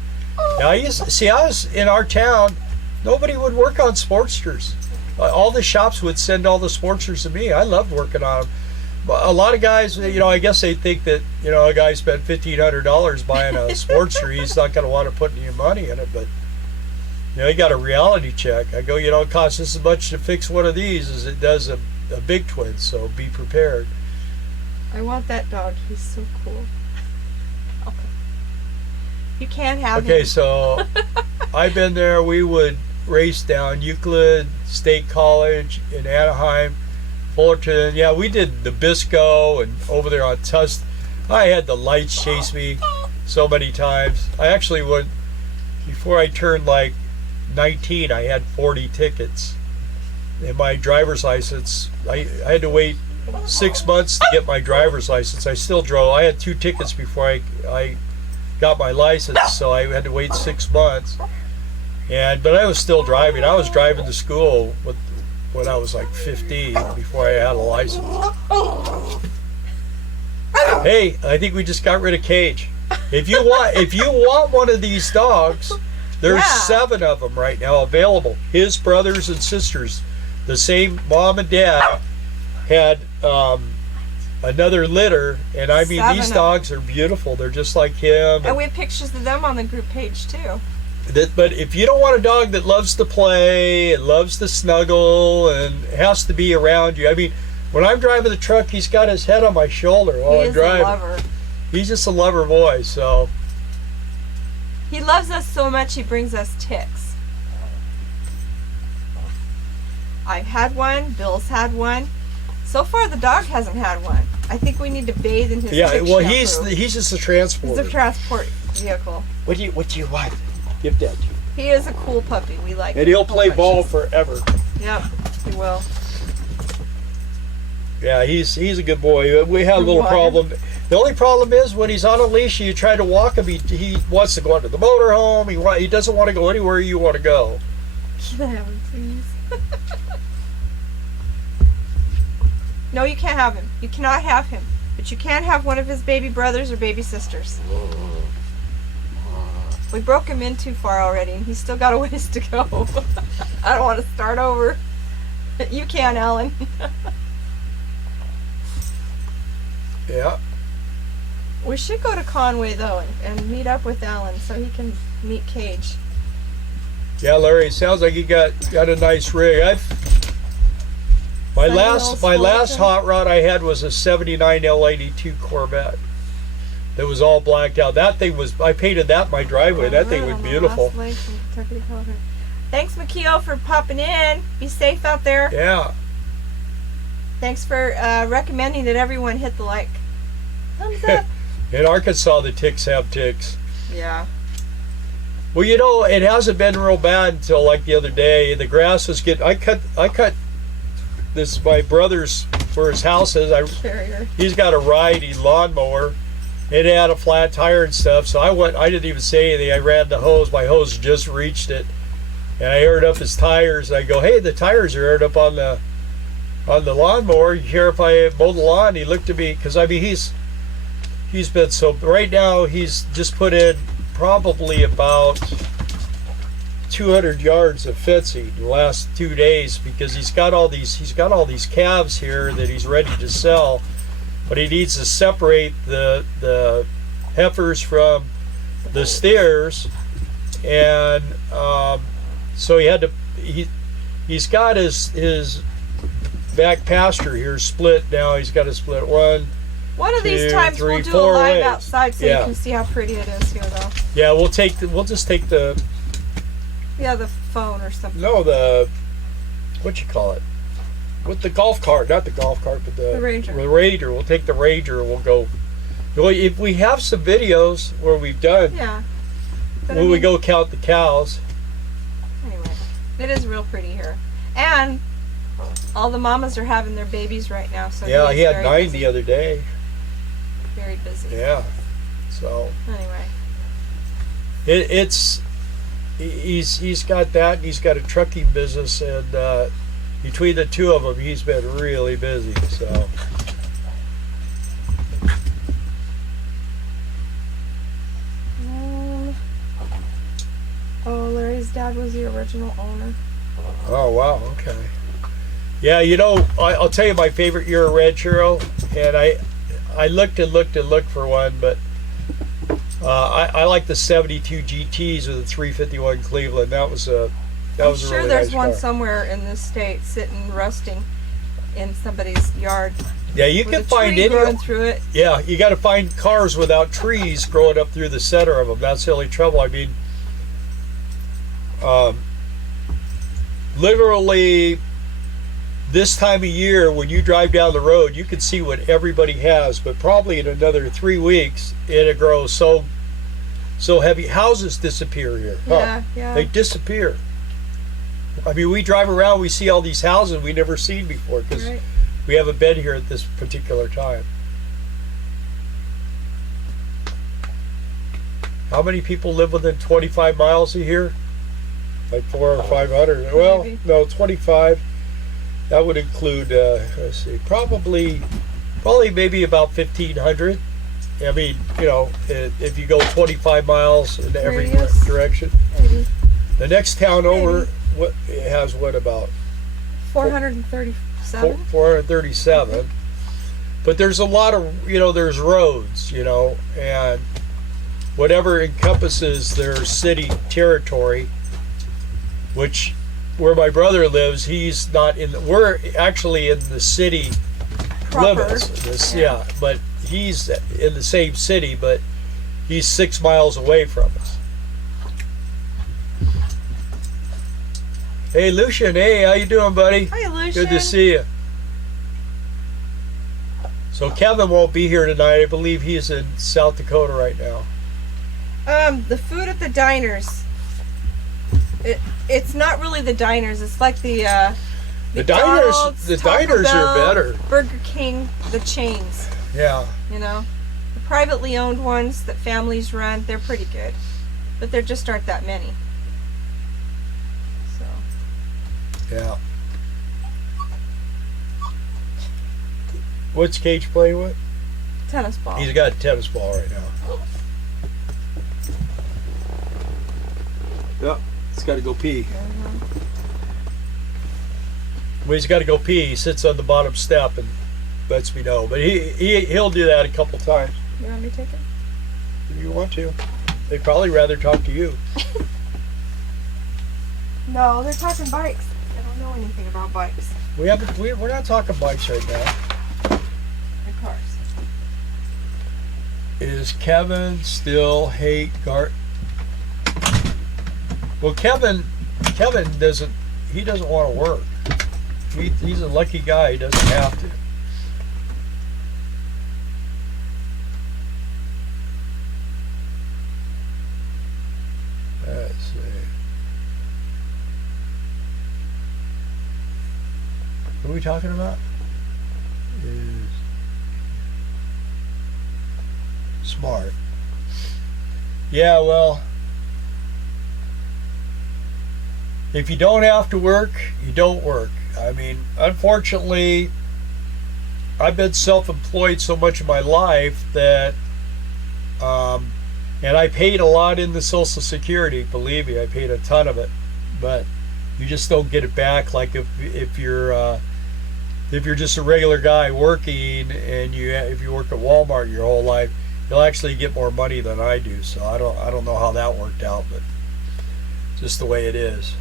Now, I was in our town, nobody would work on Sportsters. All the shops would send all the Sportsters to me. I loved working on them. A lot of guys, you know, I guess they think that, you know, a guy spent $1,500 buying a Sportster, he's not going to want to put any money in it, but, you know, he got a reality check. I go, you know, it costs as much to fix one of these as it does a big twin, so be prepared. I want that dog. He's so cool. You can't have him. Okay, so I've been there. We would race down Euclid State College in Anaheim, Fullerton. Yeah, we did Nabisco and over there on Tust. I had the lights chase me so many times. I actually would, before I turned like 19, I had 40 tickets. And my driver's license, I had to wait 6 months to get my driver's license. I still drove. I had 2 tickets before I got my license, so I had to wait 6 months. But I was still driving. I was driving to school when I was like 15 before I had a license. Hey, I think we just got rid of Cage. If you want one of these dogs, there's 7 of them right now available. His brothers and sisters, the same mom and dad, had another litter, and I mean, 7 these dogs are beautiful. They're just like him. And we have pictures of them on the group page too. But if you don't want a dog that loves to play and loves to snuggle and has to be around you, I mean, when I'm driving the truck, he's got his head on my shoulder while I'm driving. He's a lover. He's just a lover boy, so. He loves us so much, he brings us ticks. I've had one, Bill's had one. So far, the dog hasn't had one. I think we need to bathe in his tick well, shampoo. he's just a transporter. He's a transport vehicle. What do you want? Give that to him. He is a cool puppy. We like him. And he'll play ball forever. Yep, he will. Yeah, he's a good boy. We had a little problem. The only problem is when he's on a leash, you try to walk him. He wants to go into the motorhome. He doesn't want to go anywhere you want to go. Can I have him, please? No, you can't have him. You cannot have him. But you can have one of his baby brothers or baby sisters. We broke him in too far already, and he's still got a ways to go. I don't want to start over. You can, Alan. Yeah. We should go to Conway, though, and meet up with Alan so he can meet Cage. Yeah, Larry, it sounds like you got a nice rig. My last hot rod I had was a 79 L82 Corvette. That was all blacked out. That thing was, I painted that in my driveway. That thing was beautiful. Thanks, Makio, for popping in. Be safe out there. Yeah. Thanks for recommending that everyone hit the like. Thumbs up. In Arkansas, the ticks have ticks. Yeah. Well, you know, it hasn't been real bad until like the other day. The grass was getting. I cut this my brother's where his house is. Carrier. He's got a ridey lawnmower. It had a flat tire and stuff. So I didn't even say anything. I ran the hose. My hose just reached it, and I aired up his tires. I go, hey, the tires are aired up on the lawnmower. You care if I mow the lawn? He looked at me because I mean he's been so. Right now he's just put in probably about 200 yards of fencing in the last 2 days because he's got all these calves here that he's ready to sell, but he needs to separate the heifers from the steers, and so he's got his back pasture here split now. He's got to split one of these times we'll do a live outside so you can see how pretty it is here, though. Yeah, we'll just take the. Yeah, the phone or something. No, what you call it? With the golf cart, not the golf cart, but the Ranger. The Ranger. We'll take the Ranger and we'll go. Well, if we have some videos where we've done. Yeah. When we go count the cows. Anyway, it is real pretty here, and all the mamas are having their babies right now. So yeah, he had 9 busy. The other day. Very busy. Yeah. So. Anyway. He's got that, and he's got a trucking business, and between the two of them, he's been really busy. So. Oh, Larry's dad was the original owner. Oh wow, okay. Yeah, you know, I'll tell you my favorite Euro Ranchero, and I looked and looked and looked for one, but I like the 72 GTs with the 351 Cleveland. That was a I'm sure really there's nice one car. somewhere in this state sitting rusting in somebody's yard. Yeah, you with can a find tree any. growing through it. Yeah, you got to find cars without trees growing up through the center of them. That's the only trouble. I mean, literally, this time of year when you drive down the road, you can see what everybody has. But probably in another 3 weeks, it'll grow so heavy. Houses disappear here. Yeah, yeah. They disappear. I mean, we drive around, we see all these houses we never seen before because Right. we haven't been here at this particular time. How many people live within 25 miles of here? Like 400 or 500? Well, Maybe. no, 25. That would include, let's see, probably maybe about 1,500. I mean, you know, if you go 25 miles in every Radius? direction. Maybe. The next town over, Maybe. it has what about 437. 437. But there's a lot of, you know, there's roads, you know, and whatever encompasses their city territory, which where my brother lives, he's not in we're actually in the city Proper. limits. Yeah, but he's in the same city, but he's 6 miles away from us. Hey, Lucian. Hey, how you doing, buddy? Hi, Lucian. Good to see you. So Kevin won't be here tonight. I believe he's in South Dakota right now. The food at the diners. It's not really the diners. It's like the diners. The Taco diners Bell, are better. Burger King, the chains. Yeah. You know, The privately owned ones that families run, they're pretty good, but there just aren't that many. So. Yeah. What's Cage playing with? Tennis ball. He's got a tennis ball right now. Yep. He's got to go pee. When he's got to go pee, he sits on the bottom step and lets me know. But he'll do that a couple times. You want me to take it? If you want to. They'd probably rather talk to you. No, they're talking bikes. I don't know anything about bikes. We're not talking bikes right now. They're cars. Is Kevin still hate Gart? Well, Kevin doesn't want to work. He's a lucky guy. He doesn't have to. Let's see. What are we talking about? Is smart. Yeah, well, if you don't have to work, you don't work. I mean, unfortunately, I've been self-employed so much of my life that, and I paid a lot in the Social Security. Believe me, I paid a ton of it, but you just don't get it back. Like if you're just a regular guy working, and if you work at Walmart your whole life, you'll actually get more money than I do. So I don't know how that worked out, but just the way it is.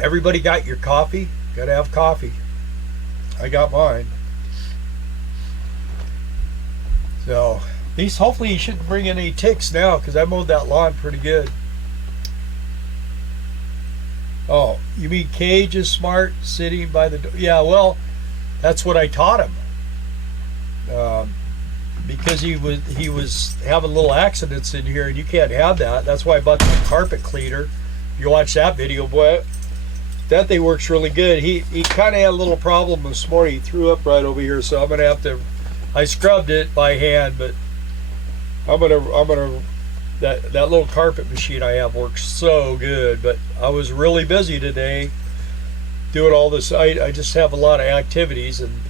Everybody got your coffee? Gotta have coffee. I got mine. So, at least hopefully you shouldn't bring in any ticks now, because I mowed that lawn pretty good. Oh, you mean Cage is smart, sitting by the door? Yeah, well, that's what I taught him. Because he was having little accidents in here, and you can't have that. That's why I bought the carpet cleaner. If you watch that video, boy, that thing works really good. He kind of had a little problem this morning. He threw up right over here, so I'm gonna have to. I scrubbed it by hand, but I'm gonna. That little carpet machine I have works so good. But I was really busy today doing all this. I just have a lot of activities, and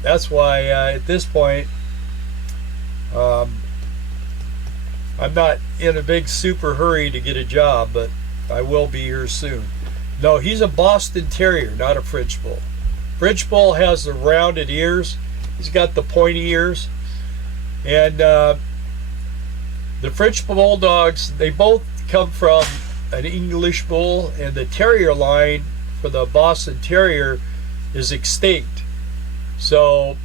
that's why at this point I'm not in a big super hurry to get a job, but I will be here soon. No, he's a Boston Terrier, not a French Bull. French Bull has the rounded ears. He's got the pointy ears. And the French Bulldogs, they both come from an English Bull, and the Terrier line for the Boston Terrier is extinct. So,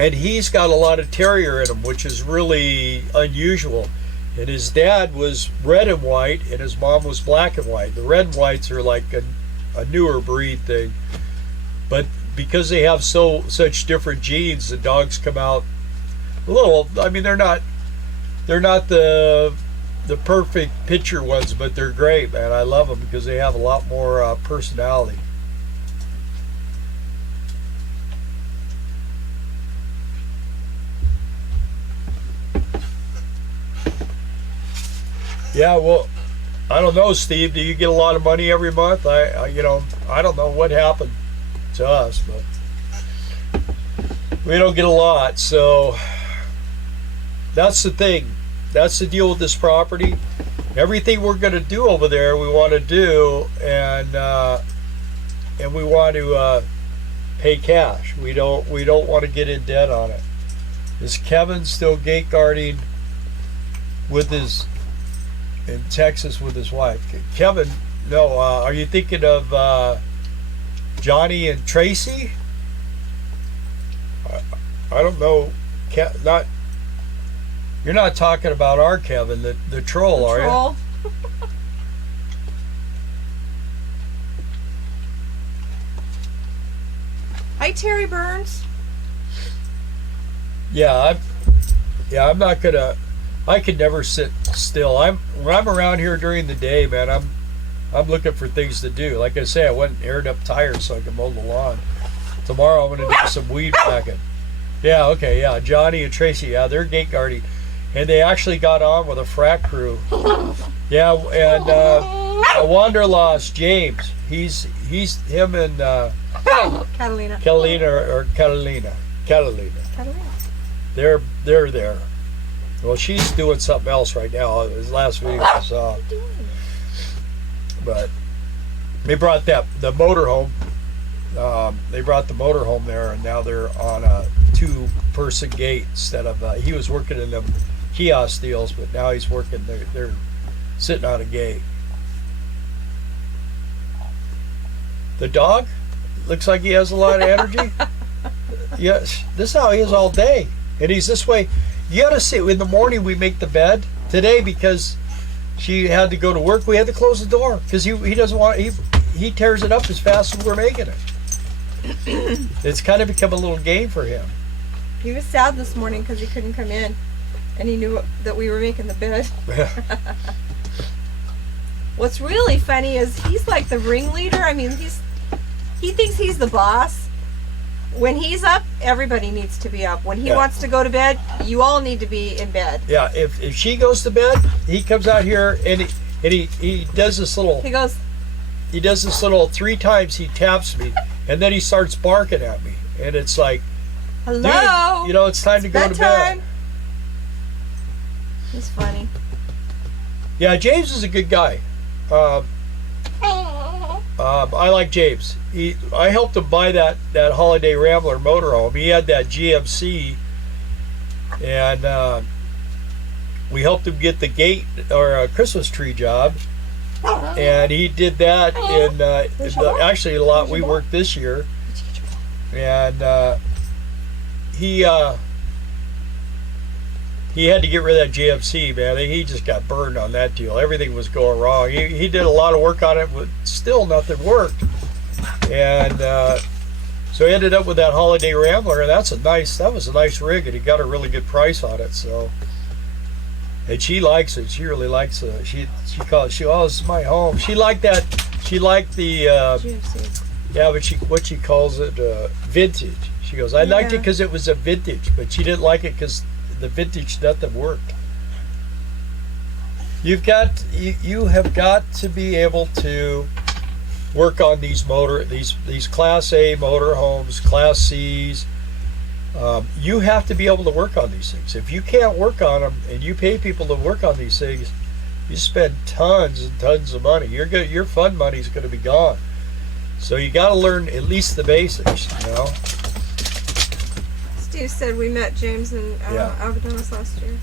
and he's got a lot of Terrier in him, which is really unusual. And his dad was red and white, and his mom was black and white. The red and whites are like a newer breed thing. But because they have such different genes, the dogs come out a little. I mean, they're not the perfect picture ones, but they're great, man. I love them because they have a lot more personality. Yeah, well, I don't know, Steve. Do you get a lot of money every month? I don't know what happened to us, but we don't get a lot. So that's the thing. That's the deal with this property. Everything we're going to do over there, we want to do, and we want to pay cash. We don't want to get in debt on it. Is Kevin still gate guarding with his? In Texas with his wife? Kevin, no, are you thinking of Johnny and Tracy? I don't know. You're not talking about our Kevin, the troll, are you? Hi, Terry Burns. Yeah, I'm not gonna. I can never sit still. When I'm around here during the day, man, I'm looking for things to do. Like I say, I went and aired up tires so I can mow the lawn. Tomorrow I'm going to do some weed whacking. Yeah, okay, yeah. Johnny and Tracy, yeah, they're gate guarding. And they actually got on with a frack crew. Yeah, and Wanderlost, James, he's him and Catalina. Catalina. They're there. Well, she's doing something else right now. His last video I saw. But they brought the motorhome. They brought the motorhome there, and now they're on a 2-person gate instead of. He was working in them kiosk deals, but now he's working. They're sitting on a gate. The dog looks like he has a lot of energy. Yes, this is how he is all day, and he's this way. You got to see. In the morning we make the bed today because she had to go to work. We had to close the door because he doesn't want. He tears it up as fast as we're making it. It's kind of become a little game for him. He was sad this morning because he couldn't come in, and he knew that we were making the bed. What's really funny is he's like the ringleader. I mean, he thinks he's the boss. When he's up, everybody needs to be up. When he wants to go to bed, you all need to be in bed. Yeah, if she goes to bed, he comes out here and he does this little. He goes. He does this little 3 times. He taps me, and then he starts barking at me, and it's like, hello. Dude, it's time to go to bed. He's funny. Yeah, James is a good guy. I like James. I helped him buy that Holiday Rambler motorhome. He had that GMC, and we helped him get the gate or a Christmas tree job. And he did that in actually a lot we worked this year. And he had to get rid of that GMC, man. He just got burned on that deal. Everything was going wrong. He did a lot of work on it, but still nothing worked. And so he ended up with that Holiday Rambler, and that was a nice rig, and he got a really good price on it. So, and she likes it. She really likes it. She calls it, this is my home. She liked that. She liked the GMC. Yeah, but what she calls it vintage. She goes, I liked it because it was a vintage, but she didn't like it because the vintage nothing worked. You have got to be able to work on these Class A motorhomes, Class C's. You have to be able to work on these things. If you can't work on them and you pay people to work on these things, you spend tons and tons of money. Your fund money is going to be gone. So you got to learn at least the basics, Steve said we met James in Algodones last year.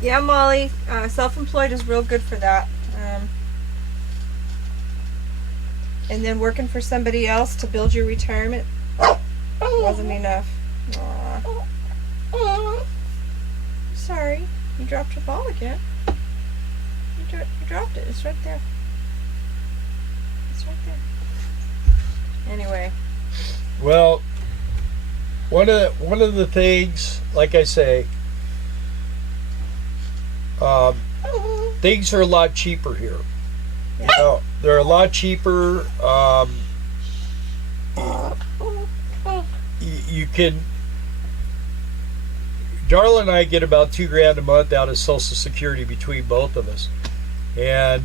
Yeah, Molly, self-employed is real good for that. And then working for somebody else to build your retirement wasn't enough. Aww. Sorry, you dropped your ball again. You dropped it. It's right there. It's right there. Anyway. Well, one of the things, like I say, things are a lot cheaper here. They're a lot cheaper. You can. Darla and I get about $2,000 a month out of Social Security between both of us, and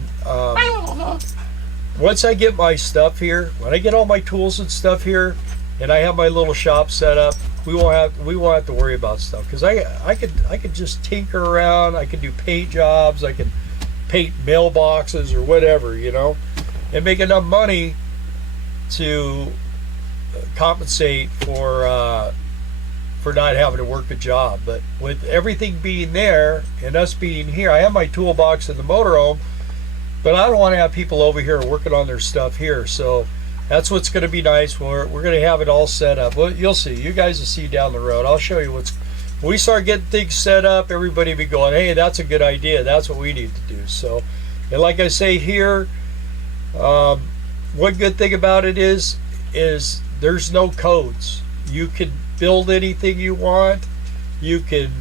once I get my stuff here, when I get all my tools and stuff here, and I have my little shop set up, we won't have to worry about stuff because I could just tinker around. I could do paint jobs. I can paint mailboxes or whatever, and make enough money to compensate for not having to work a job. But with everything being there and us being here, I have my toolbox in the motorhome, but I don't want to have people over here working on their stuff here. So that's what's going to be nice. We're going to have it all set up. Well, you'll see. You guys will see down the road. I'll show you when we start getting things set up, everybody will be going, hey, that's a good idea. That's what we need to do. So, and like I say here, one good thing about it is there's no codes. You can build anything you want. You can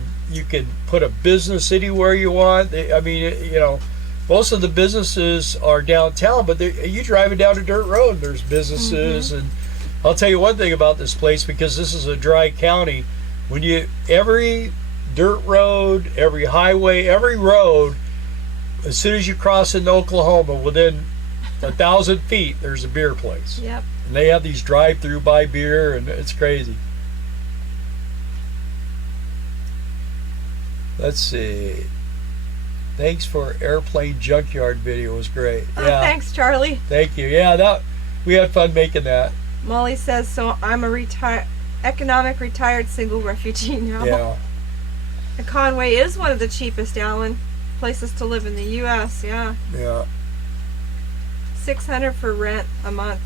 put a business anywhere you want. I mean, most of the businesses are downtown, but you driving down a dirt road, there's businesses. And I'll tell you one thing about this place, because this is a dry county. Every dirt road, every highway, every road, as soon as you cross into Oklahoma, within 1,000 feet, there's a beer place. Yep. And they have these drive-through buy beer, and it's crazy. Let's see. Thanks for airplane junkyard video. It was great. Oh, yeah. thanks, Charlie. Thank you. Yeah, we had fun making that. Molly says, so I'm a economic retired single refugee now. Yeah. And Conway is one of the cheapest, Alan, places to live in the U.S. Yeah. Yeah. $600 for rent a month,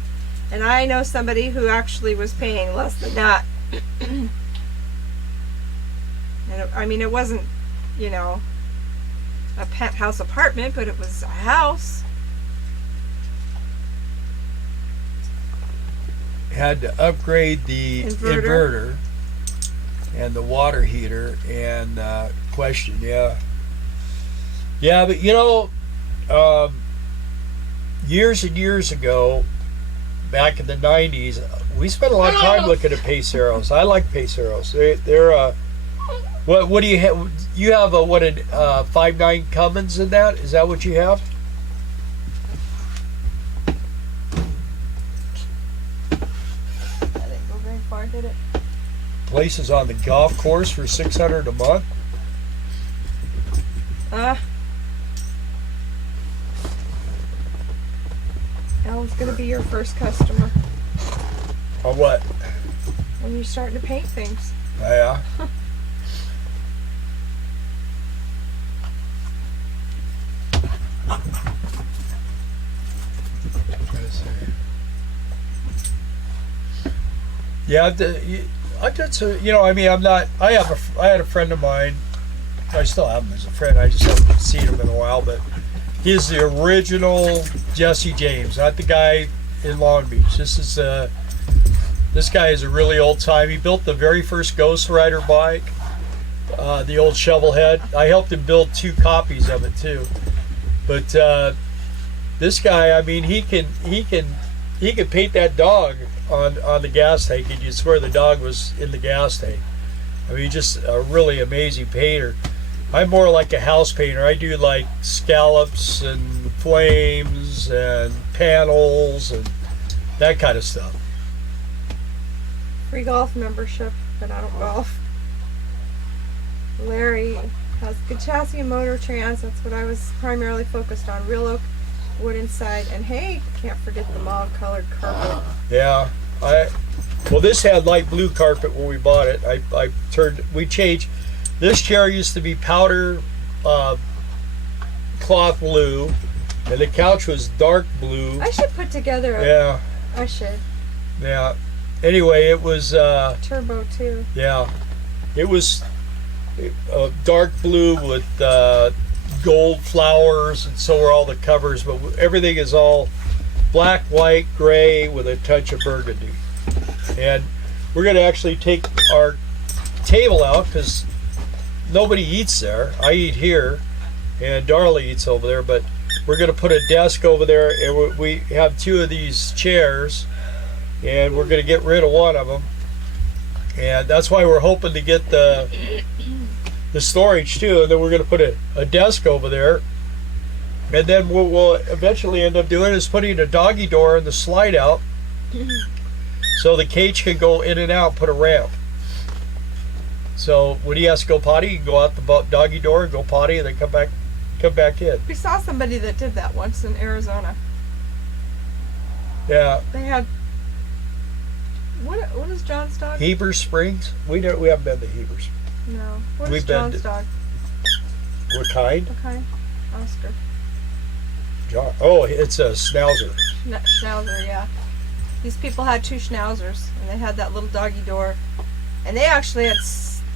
and I know somebody who actually was paying less than that. And I mean, it wasn't, a penthouse apartment, but it was a house. Had to upgrade the inverter and the water heater, and question, yeah, but years and years ago, back in the 90s, we spent a lot of time looking at Paceros. I like Paceros. They're what do you have? You have a 5.9 Cummins in that? Is that what you have? I didn't go very far, did it? Places on the golf course for $600 a month. Alan's gonna be your first customer On what? when you're starting to paint things. Yeah. Yeah, I did so. I'm not. I had a friend of mine. I still have him as a friend. I just haven't seen him in a while. But he's the original Jesse James, not the guy in Long Beach. This guy is a really old time. He built the very first Ghost Rider bike, the old Shovelhead. I helped him build 2 copies of it too. But this guy, I mean, he can paint that dog on the gas tank, and you'd swear the dog was in the gas tank. I mean, just a really amazing painter. I'm more like a house painter. I do like scallops and flames and panels and that kind of stuff. Free golf membership, but I don't golf. Larry has good chassis and motor trans. That's what I was primarily focused on. Real oak, wood inside, and hey, can't forget the mauve colored carpet. Yeah, well, this had light blue carpet when we bought it. We changed. This chair used to be powder cloth blue, and the couch was dark blue. I should put together a... Yeah. I should. Yeah. Anyway, it was... turbo, too. Yeah. It was dark blue with gold flowers, and so are all the covers, but everything is all black, white, gray with a touch of burgundy. And we're going to actually take our table out because nobody eats there. I eat here, and Darla eats over there, but we're going to put a desk over there, and we have 2 of these chairs, and we're going to get rid of one of them. And that's why we're hoping to get the storage too, and then we're going to put a desk over there, and then what we'll eventually end up doing is putting a doggy door in the slide out so the cage can go in and out, put a ramp. So when he has to go potty, he can go out the doggy door and go potty, and then come back in. We saw somebody that did that once in Arizona. Yeah. They had... What is John's dog? Heber Springs? We haven't been to Heber Springs. No. What We've is been John's dog? What kind? What kind? Oscar. John. Oh, it's a Schnauzer. Schnauzer, yeah. These people had 2 Schnauzers, and they had that little doggy door. And they actually had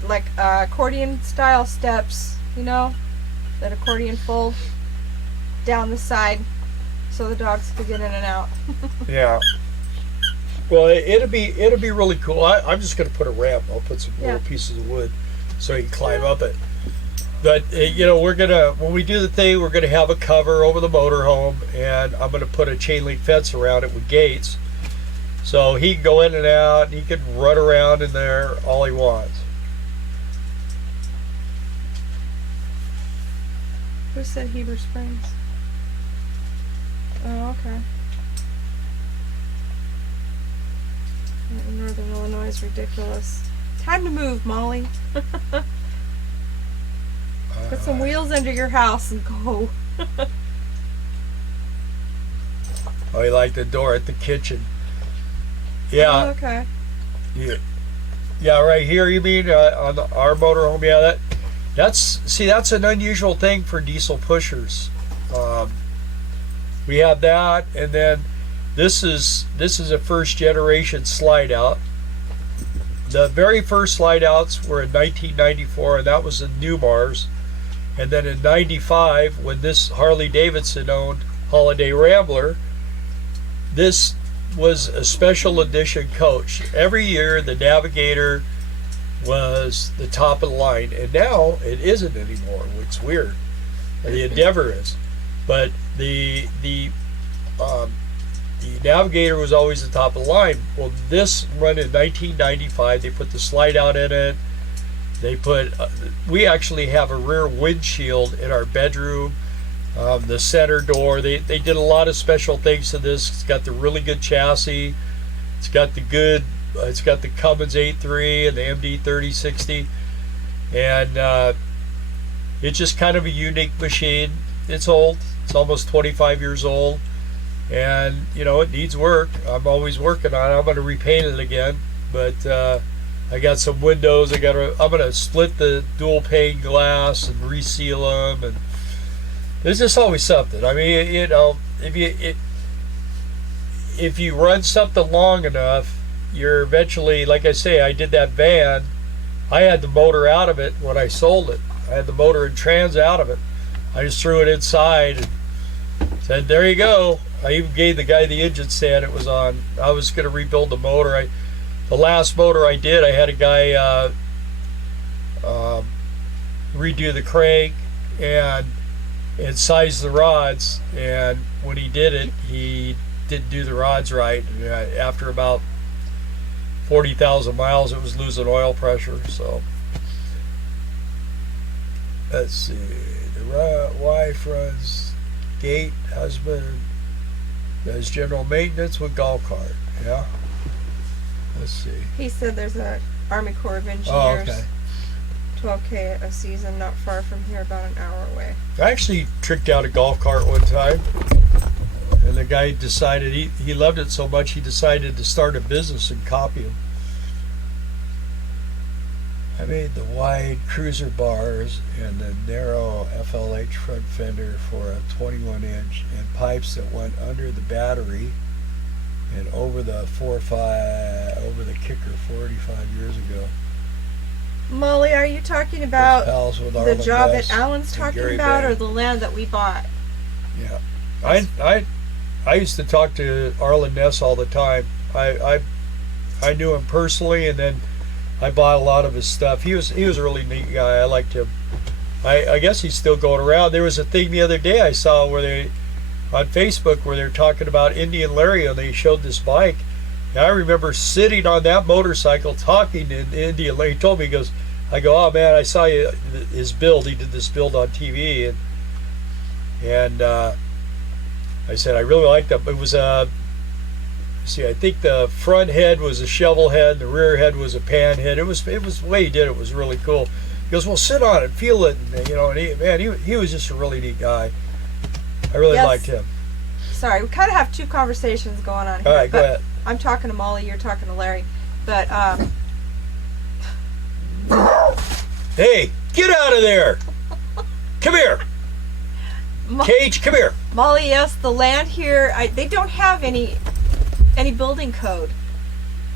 like accordion style steps, that accordion fold down the side so the dogs could get in and out. Yeah. Well, it'll be really cool. I'm just going to put a ramp. I'll put some little pieces of wood so you can climb up it. But you know, we're gonna when we do the thing, we're gonna have a cover over the motorhome, and I'm gonna put a chain link fence around it with gates, so he can go in and out, and he can run around in there all he wants. Who said Heber Springs? Oh, okay. Northern Illinois is ridiculous. Time to move, Molly. Put some wheels under your house and go. Oh, you like the door at the kitchen? Yeah. Oh, okay. Yeah, right here. You mean on our motorhome? Yeah, that's an unusual thing for diesel pushers. We have that, and then this is a first generation slide out. The very first slide outs were in 1994, and that was in Newmars. And then in 95, when this Harley Davidson owned Holiday Rambler, this was a special edition coach. Every year the Navigator was the top of the line, and now it isn't anymore. It's weird. The Endeavor is, but the Navigator was always the top of the line. Well, this run in 1995, they put the slide out in it. They put, we actually have a rear windshield in our bedroom, the center door. They did a lot of special things to this. It's got the really good chassis. It's got the Cummins 8.3 and the MD 3060, and it's just kind of a unique machine. It's old. It's almost 25 years old, and you know, it needs work. I'm always working on it. I'm going to repaint it again, but I got some windows. I'm gonna split the dual pane glass and reseal them, and there's just always something. I mean, you know, if you run something long enough, you're eventually, like I say, I did that van. I had the motor out of it when I sold it. I had the motor and trans out of it. I just threw it inside and said, "There you go." I even gave the guy the engine stand it was on. I was gonna rebuild the motor. The last motor I did, I had a guy redo the crank and size the rods, and when he did it, he didn't do the rods right. And after about 40,000 miles, it was losing oil pressure. So let's see, the wife runs gate, husband does general maintenance with golf cart. Yeah. Let's see. He said there's a Army Corps of Engineers. Oh, okay. 12K a season, not far from here, about an hour away. I actually tricked out a golf cart one time, and the guy decided he loved it so much he decided to start a business and copy him. I made the wide cruiser bars and the narrow FLH front fender for a 21-inch and pipes that went under the battery and over the kicker 45 years ago. Molly, are you talking about the job that Alan's talking about, or the land that we bought? Yeah, I used to talk to Arlen Ness all the time. I knew him personally, and then I bought a lot of his stuff. He was a really neat guy. I liked him. I guess he's still going around. There was a thing the other day I saw on Facebook where they're talking about Indian Larry, and they showed this bike. And I remember sitting on that motorcycle talking to Indian Larry. He told me, he goes, I go, "Oh man, I saw his build. He did this build on TV, and I said I really liked that. It was I think the front head was a shovel head, and the rear head was a pan head. It was the way he did it was really cool." He goes, "Well, sit on it, feel it," and he was just a really neat guy. I really liked him. Sorry, we kind of have two conversations going on here. All right, go ahead. I'm talking to Molly, you're talking to Larry, but hey, get out of there! Come here, Cage. Come here. Molly, yes, the land here, they don't have any building code.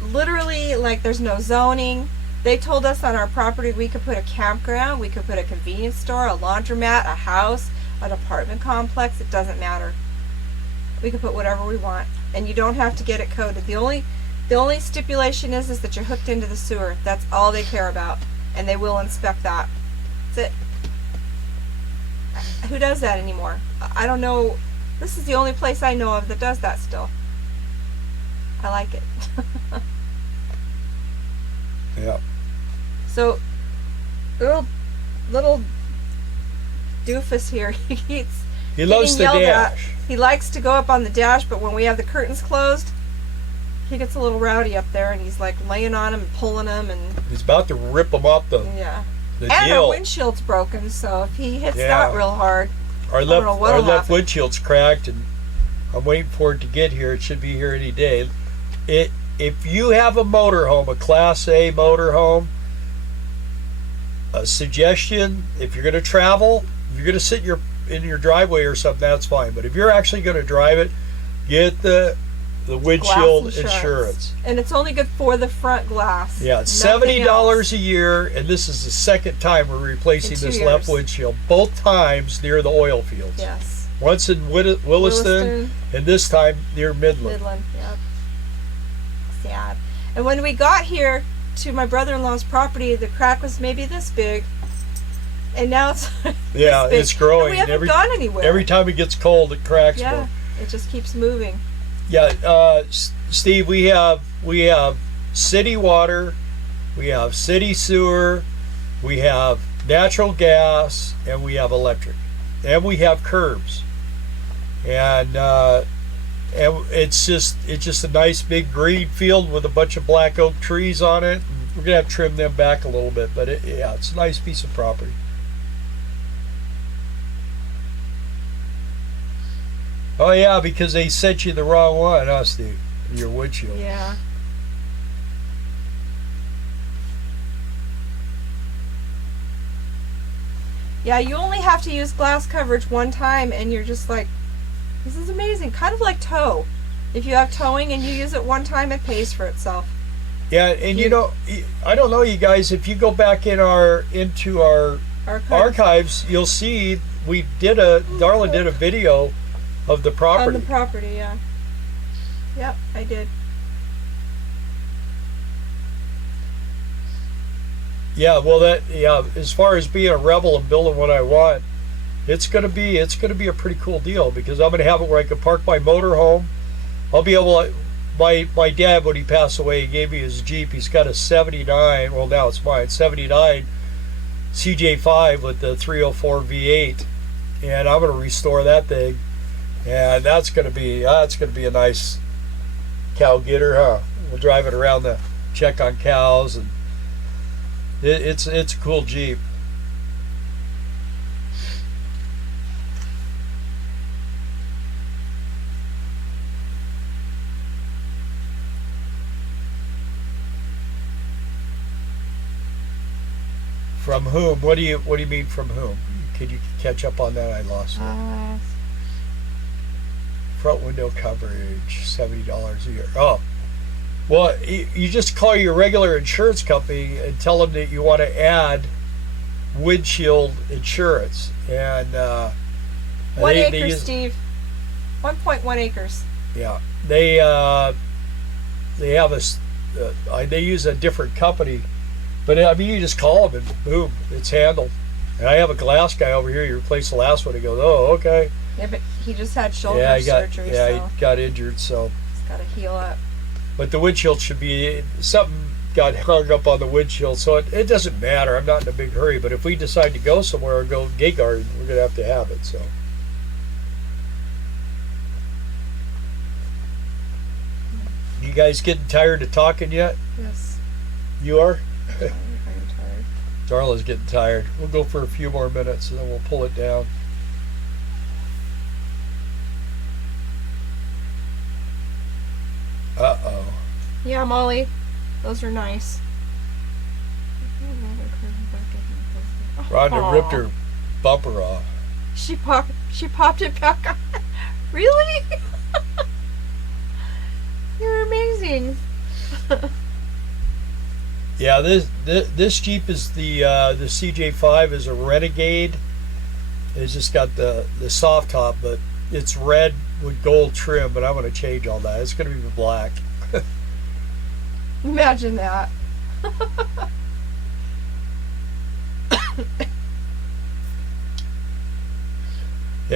Literally, like, there's no zoning. They told us on our property we could put a campground, we could put a convenience store, a laundromat, a house, an apartment complex. It doesn't matter. We can put whatever we want, and you don't have to get it coded. The only stipulation is that you're hooked into the sewer. That's all they care about, and they will inspect that. That's it. who does that anymore. I don't know. This is the only place I know of that does that still. I like it. Yeah. So, little doofus here. He loves the yelled dash. at. He likes to go up on the dash, but when we have the curtains closed, he gets a little rowdy up there, and he's like laying on him and pulling him, and He's about to rip him up the and deal. our windshield's broken, so if he hits Yeah. that real hard, Our I don't know left what'll happen. windshield's cracked, and I'm waiting for it to get here. It should be here any day. If you have a motorhome, a Class A motorhome, a suggestion: if you're going to travel, if you're going to sit in your driveway or something, that's fine. But if you're actually going to drive it, get the windshield glass insurance. And it's only good for the front glass. Yeah, it's Nothing $70 else. a year, and this is the second time we're replacing In 2 this years. left windshield. Both times near the oil fields. Yes. Once in Williston, and this time near Midland. Midland, yep. Sad. And when we got here to my brother-in-law's property, the crack was maybe this big. And now it's Yeah, this big. it's growing. And we haven't gone anywhere. Every time it gets cold, it cracks yeah, more. it just keeps moving. Yeah, Steve, we have city water, we have city sewer, we have natural gas, and we have electric, and we have curbs, and it's just a nice big green field with a bunch of black oak trees on it. We're gonna have to trim them back a little bit, but it's a nice piece of property. Oh yeah, because they sent you the wrong one, huh, Steve? Your windshield. Yeah. Yeah, you only have to use glass coverage one time, and you're just like, this is amazing. Kind of like tow. If you have towing and you use it one time, it pays for itself. Yeah, and you know, I don't know, you guys. If you go back into our archives, you'll see Darla did a video of the property. On the property, yeah. Yep, I did. Yeah, well, as far as being a rebel and building what I want, it's gonna be a pretty cool deal, because I'm gonna have it where I can park my motorhome. I'll be able to. My dad, when he passed away, he gave me his Jeep. He's got a '79. Well, now it's mine. '79 CJ5 with the 304 V8, and I'm gonna restore that thing. And that's gonna be a nice cow getter, huh? We'll drive it around to check on cows, and it's a cool Jeep. From whom? What do you mean from whom? Could you catch up on that? I lost it. Front window coverage, $70 a year. Oh, well, you just call your regular insurance company and tell them that you want to add windshield insurance. And 1 acre, Steve. 1.1 acres. Yeah, they have they use a different company, but I mean, you just call them and boom, it's handled. And I have a glass guy over here. You replaced the last one. He goes, oh, okay. Yeah, but he just had shoulder surgery, so he got injured, so he's got to heal up. But the windshield should be something got hung up on the windshield, so it doesn't matter. I'm not in a big hurry, but if we decide to go somewhere or go gay garden, we're gonna have to have it. So you guys getting tired of talking yet? Yes. You are? I'm tired. Darla's getting tired. We'll go for a few more minutes and then we'll pull it down. Uh-oh. Yeah, Molly. Those are nice. Rhonda ripped her bumper off. She popped it back on. Really? You're amazing. Yeah, this Jeep is the CJ5 is a Renegade. It's just got the soft top, but it's red with gold trim, but I'm going to change all that. It's going to be black. Imagine that.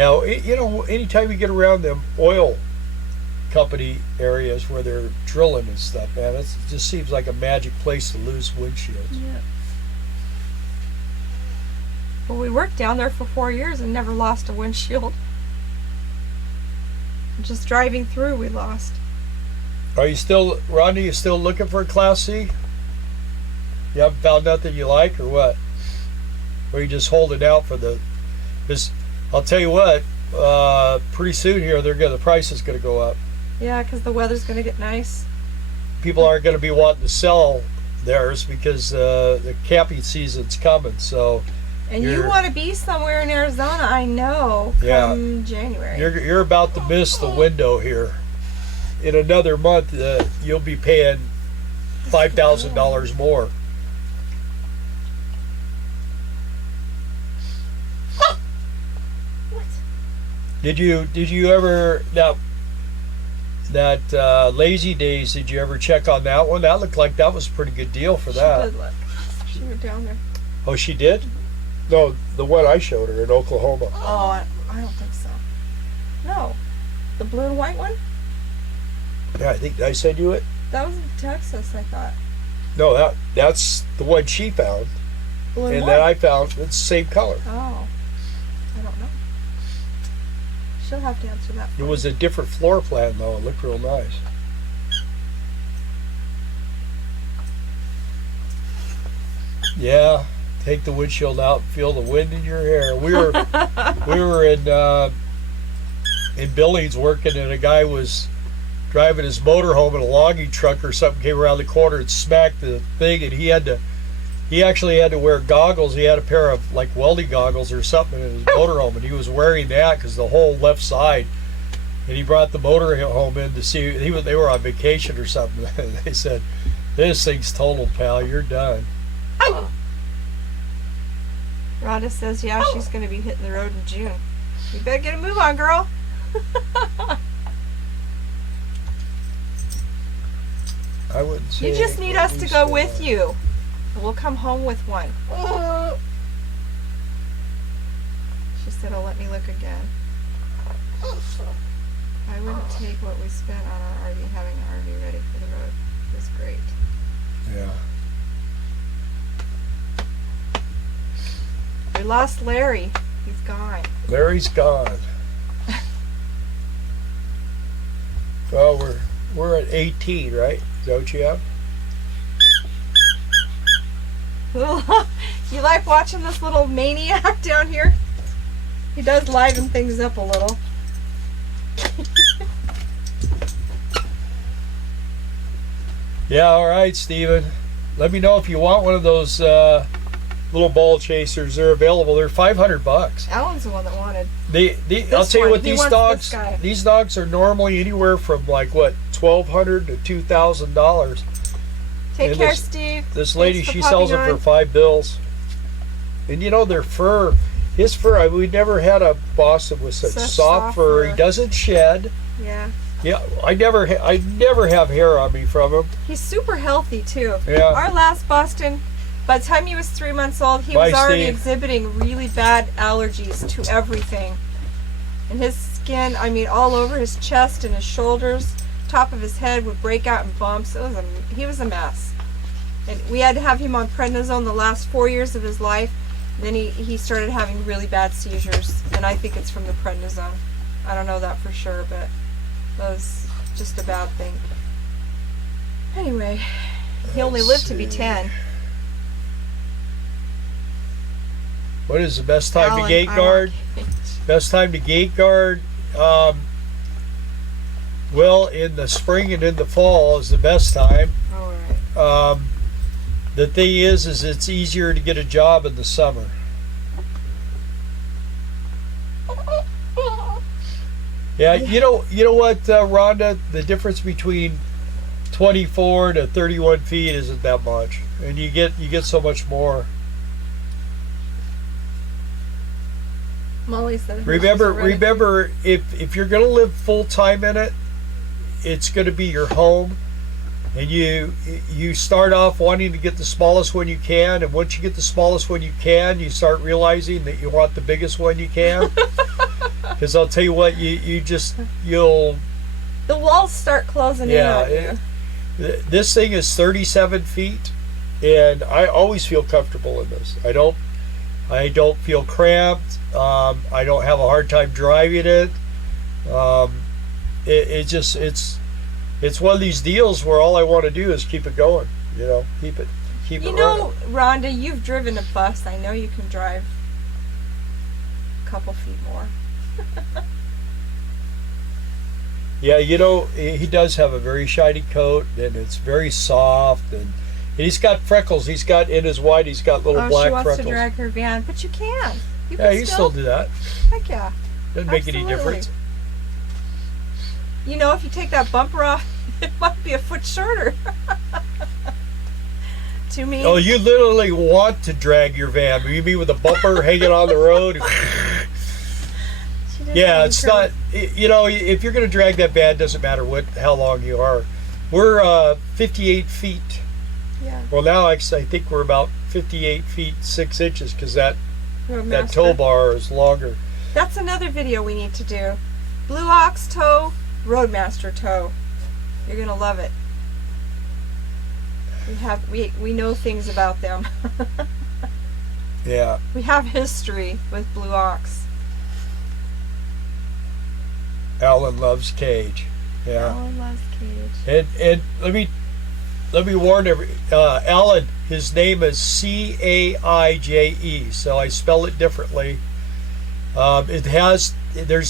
Now, anytime you get around them oil company areas where they're drilling and stuff, man, it just seems like a magic place to lose windshields. Yeah. Well, we worked down there for 4 years and never lost a windshield. Just driving through, we lost. Are you still, Rhonda, you still looking for a Class C? You haven't found nothing you like, or what? Or are you just holding out for this? I'll tell you what, pretty soon here, the price is going to go up. Yeah, because the weather's going to get nice. People aren't going to be wanting to sell theirs because the camping season's coming, so... And you want to be somewhere in Arizona, I know, come January. You're about to miss the window here. In another month, you'll be paying $5,000 more. What? Did you ever that Lazy Days? Did you ever check on that one? That looked like that was a pretty good deal for that. She did look. She went down there. Oh, she did? No, the one I showed her in Oklahoma. Oh, I don't think so. No, the blue and white one. Yeah, I think did I send you it. That was in Texas, I thought. No, that's the one she found, Blue and and white. then I found it's the same color. Oh, I don't know. She'll have to answer that. It was a different floor plan though. It looked real nice. Yeah, take the windshield out, feel the wind in your hair. We were in Billings working, and a guy was driving his motorhome in a logging truck or something, came around the corner and smacked the thing, and he actually had to wear goggles. He had a pair of like welding goggles or something in his motorhome, and he was wearing that because the whole left side. And he brought the motorhome in to see. They were on vacation or something. And they said, "This thing's totaled, pal. You're done." Rhonda says, yeah, she's going to be hitting the road in June. You better get a move on, girl. I wouldn't say. You just need us to go with you. We'll come home with one. She said, "Oh, let me look again." I wouldn't take what we spent on our RV, having an RV ready for the road. It was great. Yeah. We lost Larry. He's gone. Larry's gone. Well, we're at 18, right? Is that what you have? You like watching this little maniac down here? He does liven things up a little. Yeah, all right, Steven. Let me know if you want one of those little ball chasers. They're available. They're $500. Alan's the one that wanted. I'll tell you what, He these wants dogs. this guy. These dogs are normally anywhere from like what, $1,200 to $2,000. Take And care, this- Steve. This lady, Thanks for she sells them popping for on. $5. And you know their fur. His fur. We never had a Boston with such Such soft fur. fur. He doesn't shed. Yeah. Yeah, I never have hair on me from him. He's super healthy, too. Yeah. Our last Boston, by the time he was 3 months old, he Bye, was already Steve. exhibiting really bad allergies to everything. And his skin, I mean, all over his chest and his shoulders, top of his head would break out in bumps. He was a mess. And we had to have him on prednisone the last 4 years of his life. And then he started having really bad seizures. And I think it's from the prednisone. I don't know that for sure, but that was just a bad thing. Anyway, he only lived to be 10. What is the best time to Alan, gate I guard? want- Best time to gate guard. Well, in the spring and in the fall is the best time. All right. The thing is it's easier to get a job in the summer. Yeah, you know what, Rhonda? The difference between 24 to 31 feet isn't that much, and you get so much more. Molly said hers was already- Remember, if you're going to live full time in it, it's going to be your home, and you start off wanting to get the smallest one you can, and once you get the smallest one you can, you start realizing that you want the biggest one you can. Because I'll tell you what, you'll. The walls start closing in on you. This thing is 37 feet, and I always feel comfortable in this. I don't feel cramped. I don't have a hard time driving it. It's one of these deals where all I want to do is keep it going. Keep it You running. know, Rhonda, you've driven a bus. I know you can drive a couple feet more. Yeah, he does have a very shiny coat, and it's very soft, and he's got freckles. He's got in his white. He's got little black she wants freckles. to drag her van, but you can. You can still do that. Heck yeah. Doesn't make any difference. If you take that bumper off, it might be a foot shorter. To me. Oh, you literally want to drag your van. You mean with a bumper hanging on the road? Yeah, it's not. If you're going to drag that van, it doesn't matter how long you are. We're 58 feet. Yeah. Well, now I think we're about 58 feet 6 inches because that tow bar is longer. That's another video we need to do. Blue Ox tow, Roadmaster tow. You're gonna love it. We know things about them. Yeah. We have history with Blue Ox. Alan loves Cage. Yeah. Alan loves Cage. And let me warn Alan. His name is Caije, so I spell it differently. There's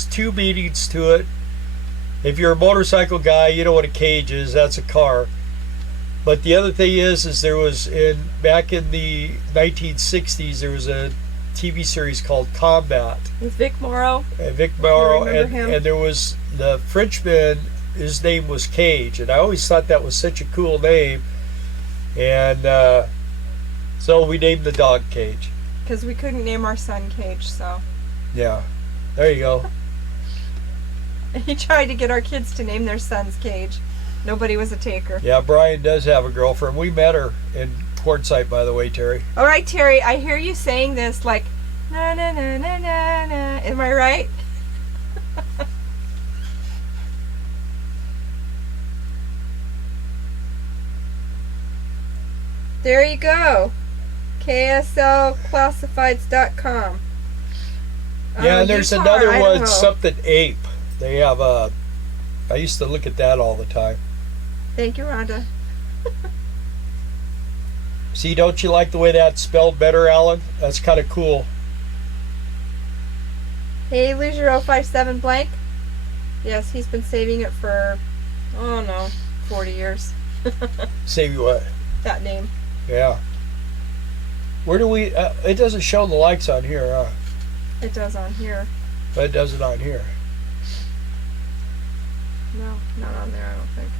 two meanings to it. If you're a motorcycle guy, you know what a cage is. That's a car. But the other thing is there was back in the 1960s, there was a TV series called Combat with Vic Morrow. Vic Morrow, and there was the Frenchman. His name was Cage, and I always thought that was such a cool name. And so we named the dog Cage. Because we couldn't name our son Cage, so. Yeah, there you go. He tried to get our kids to name their sons Cage. Nobody was a taker. Yeah, Brian does have a girlfriend. We met her in Quartzsite, by the way, Terry. All right, Terry, I hear you saying this like, na na na na na na. Am I right? There you go. KSLclassifieds.com. Yeah, and there's another one, Idaho. something ape. They have I used to look at that all the time. Thank you, Rhonda. See, don't you like the way that's spelled better, Alan? That's kind of cool. Hey, Loser 057 blank. Yes, he's been saving it for, 40 years. Save you what? That name. Yeah. Where do we? It doesn't show the likes on here, huh? It does on here. But it doesn't on here. No, not on there, I don't think.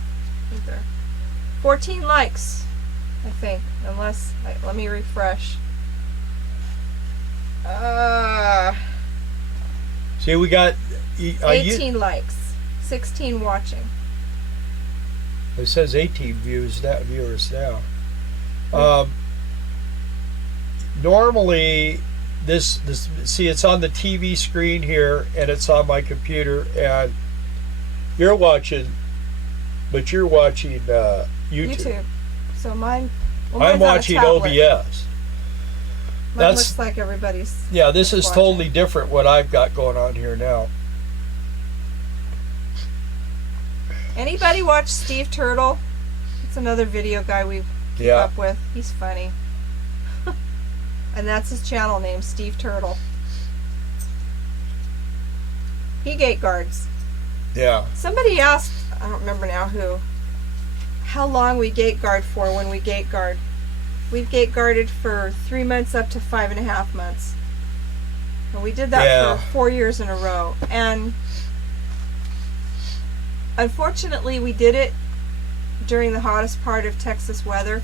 Right there. 14 likes, I think. Unless, let me refresh. See, we got 18 likes. 16 watching. It says 18 viewers now. Normally, this see, it's on the TV screen here, and it's on my computer, and you're watching YouTube. So mine. Well, I'm mine's watching on a tablet. OBS. Mine looks like everybody's. Yeah, this is watching. totally different what I've got going on here now. Anybody watch Steve Turtle? It's another video guy we keep up with. He's funny. And that's his channel name, Steve Turtle. He gate guards. Yeah. Somebody asked, I don't remember now who, how long we gate guard for when we gate guard. We've gate guarded for 3 months up to 5.5 months. And we did that for 4 years in a row. And unfortunately, we did it during the hottest part of Texas weather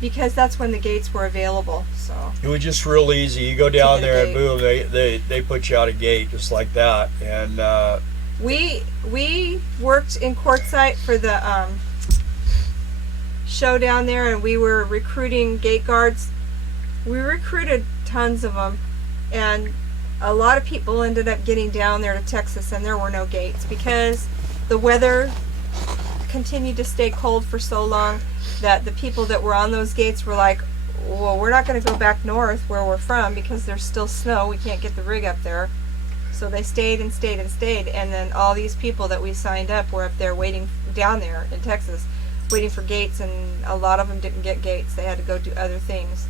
because that's when the gates were available. So it was just real easy. You go down there and boom, they put you out a gate just like that. And we worked in Quartzsite for the show down there, and we were recruiting gate guards. We recruited tons of them, and a lot of people ended up getting down there to Texas, and there were no gates because the weather continued to stay cold for so long that the people that were on those gates were like, well, we're not going to go back north where we're from because there's still snow. We can't get the rig up there. So they stayed and stayed and stayed, and then all these people that we signed up were up there waiting down there in Texas, waiting for gates, and a lot of them didn't get gates. They had to go do other things.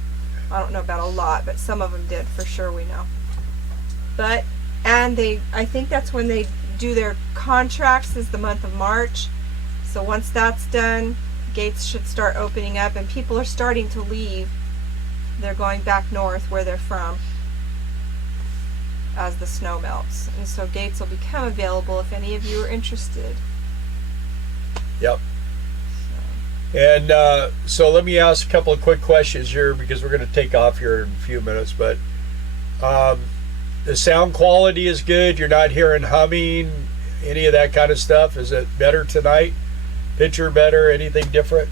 I don't know about a lot, but some of them did for sure, we know. But, and I think that's when they do their contracts, is the month of March. So once that's done, gates should start opening up, and people are starting to leave. They're going back north where they're from as the snow melts. And so gates will become available if any of you are interested. Yep. And so let me ask a couple of quick questions here because we're going to take off here in a few minutes. But the sound quality is good. You're not hearing humming, any of that kind of stuff. Is it better tonight? Picture better? Anything different?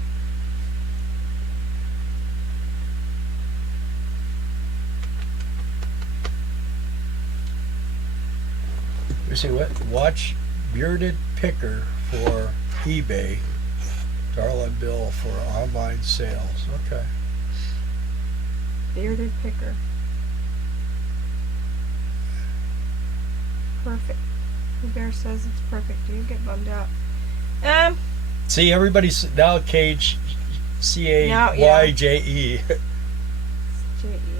Let me see what. Watch bearded picker for eBay. Darla Bill for online sales. Okay. Bearded picker. Perfect. The bear says it's perfect. You get bummed out. See, everybody's now Cage, C-A-Y-J-E. J-E.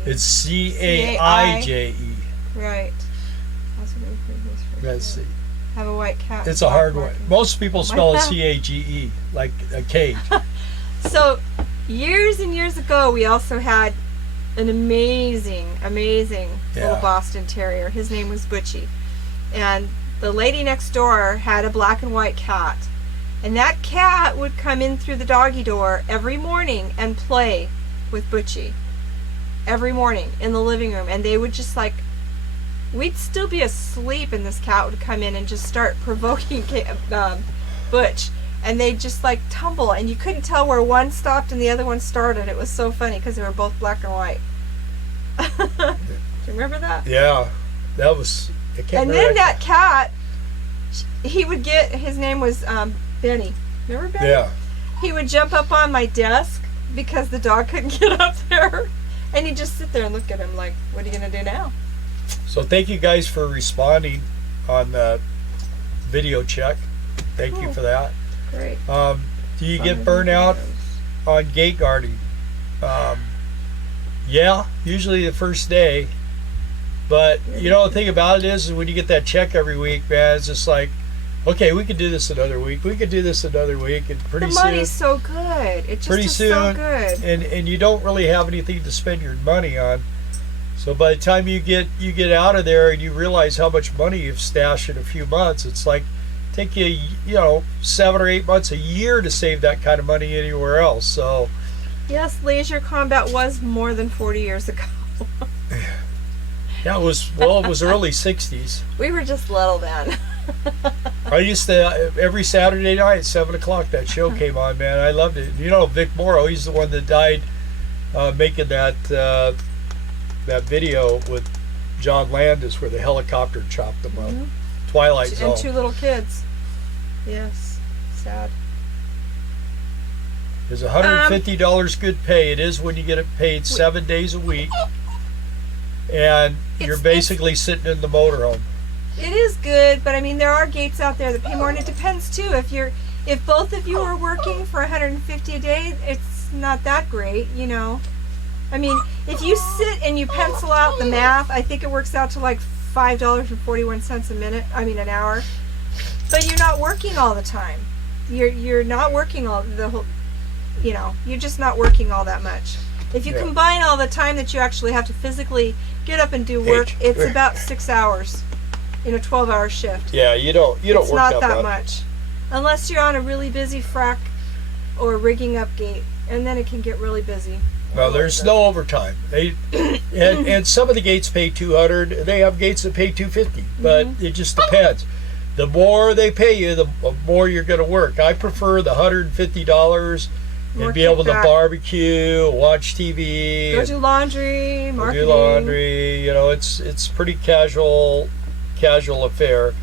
It's C-A-I-J-E. Right. That's what it is. Let's see. Have a white cat. It's a hard one. Most people spell it C-A-G-E, like a cage. So, years and years ago, we also had an amazing little Boston Terrier. His name was Butchie. And the lady next door had a black and white cat. And that cat would come in through the doggy door every morning and play with Butchie. Every morning in the living room. And they would just like, we'd still be asleep and this cat would come in and just start provoking Butch. And they'd just like tumble. And you couldn't tell where one stopped and the other one started. It was so funny because they were both black and white. Do you remember that? Yeah. That was... And then that cat, he would get, his name was Benny. Remember Benny? Yeah. He would jump up on my desk because the dog couldn't get up there. And he'd just sit there and look at him like, what are you going to do now? So thank you guys for responding on the video check. Thank you for that. Great. Do you get burned out on gate guarding? Yeah, usually the first day. But, you know, the thing about it is when you get that check every week, man, it's just like, okay, we could do this another week. We could do this another week. And pretty soon... The money's so good. It just is so good. And you don't really have anything to spend your money on. So by the time you get out of there and you realize how much money you've stashed in a few months, it's like take you 7 or 8 months, a year to save that kind of money anywhere else. So yes, laser combat was more than 40 years ago. Yeah, it was early 60s. We were just little then. I used to, every Saturday night at 7 o'clock, that show came on, man. I loved it. You know, Vic Morrow, he's the one that died making that video with John Landis where the helicopter chopped them up. Twilight Zone. And 2 little kids. Yes. Sad. Is $150 good pay? It is when you get it paid 7 days a week. And you're basically sitting in the motorhome. It is good, but I mean there are gates out there that pay more, and it depends too. If both of you are working for $150 a day, it's not that great, you know. I mean, if you sit and you pencil out the math, I think it works out to like $5.41 a minute. I mean an hour. But you're not working all the time. You're not working all the whole. You know, you're just not working all that much. If you combine all the time that you actually have to physically get up and do work, it's about 6 hours in a 12-hour shift. Yeah, you don't work that much. It's not that much. Unless you're on a really busy frac or rigging up gate, and then it can get really busy. Well, there's no overtime. And some of the gates pay $200. They have gates that pay $250, but it just depends. The more they pay you, the more you're going to work. I prefer the $150 and be able to kickback. barbecue, watch TV, Go and do laundry, marketing. do laundry. You know, it's pretty casual affair.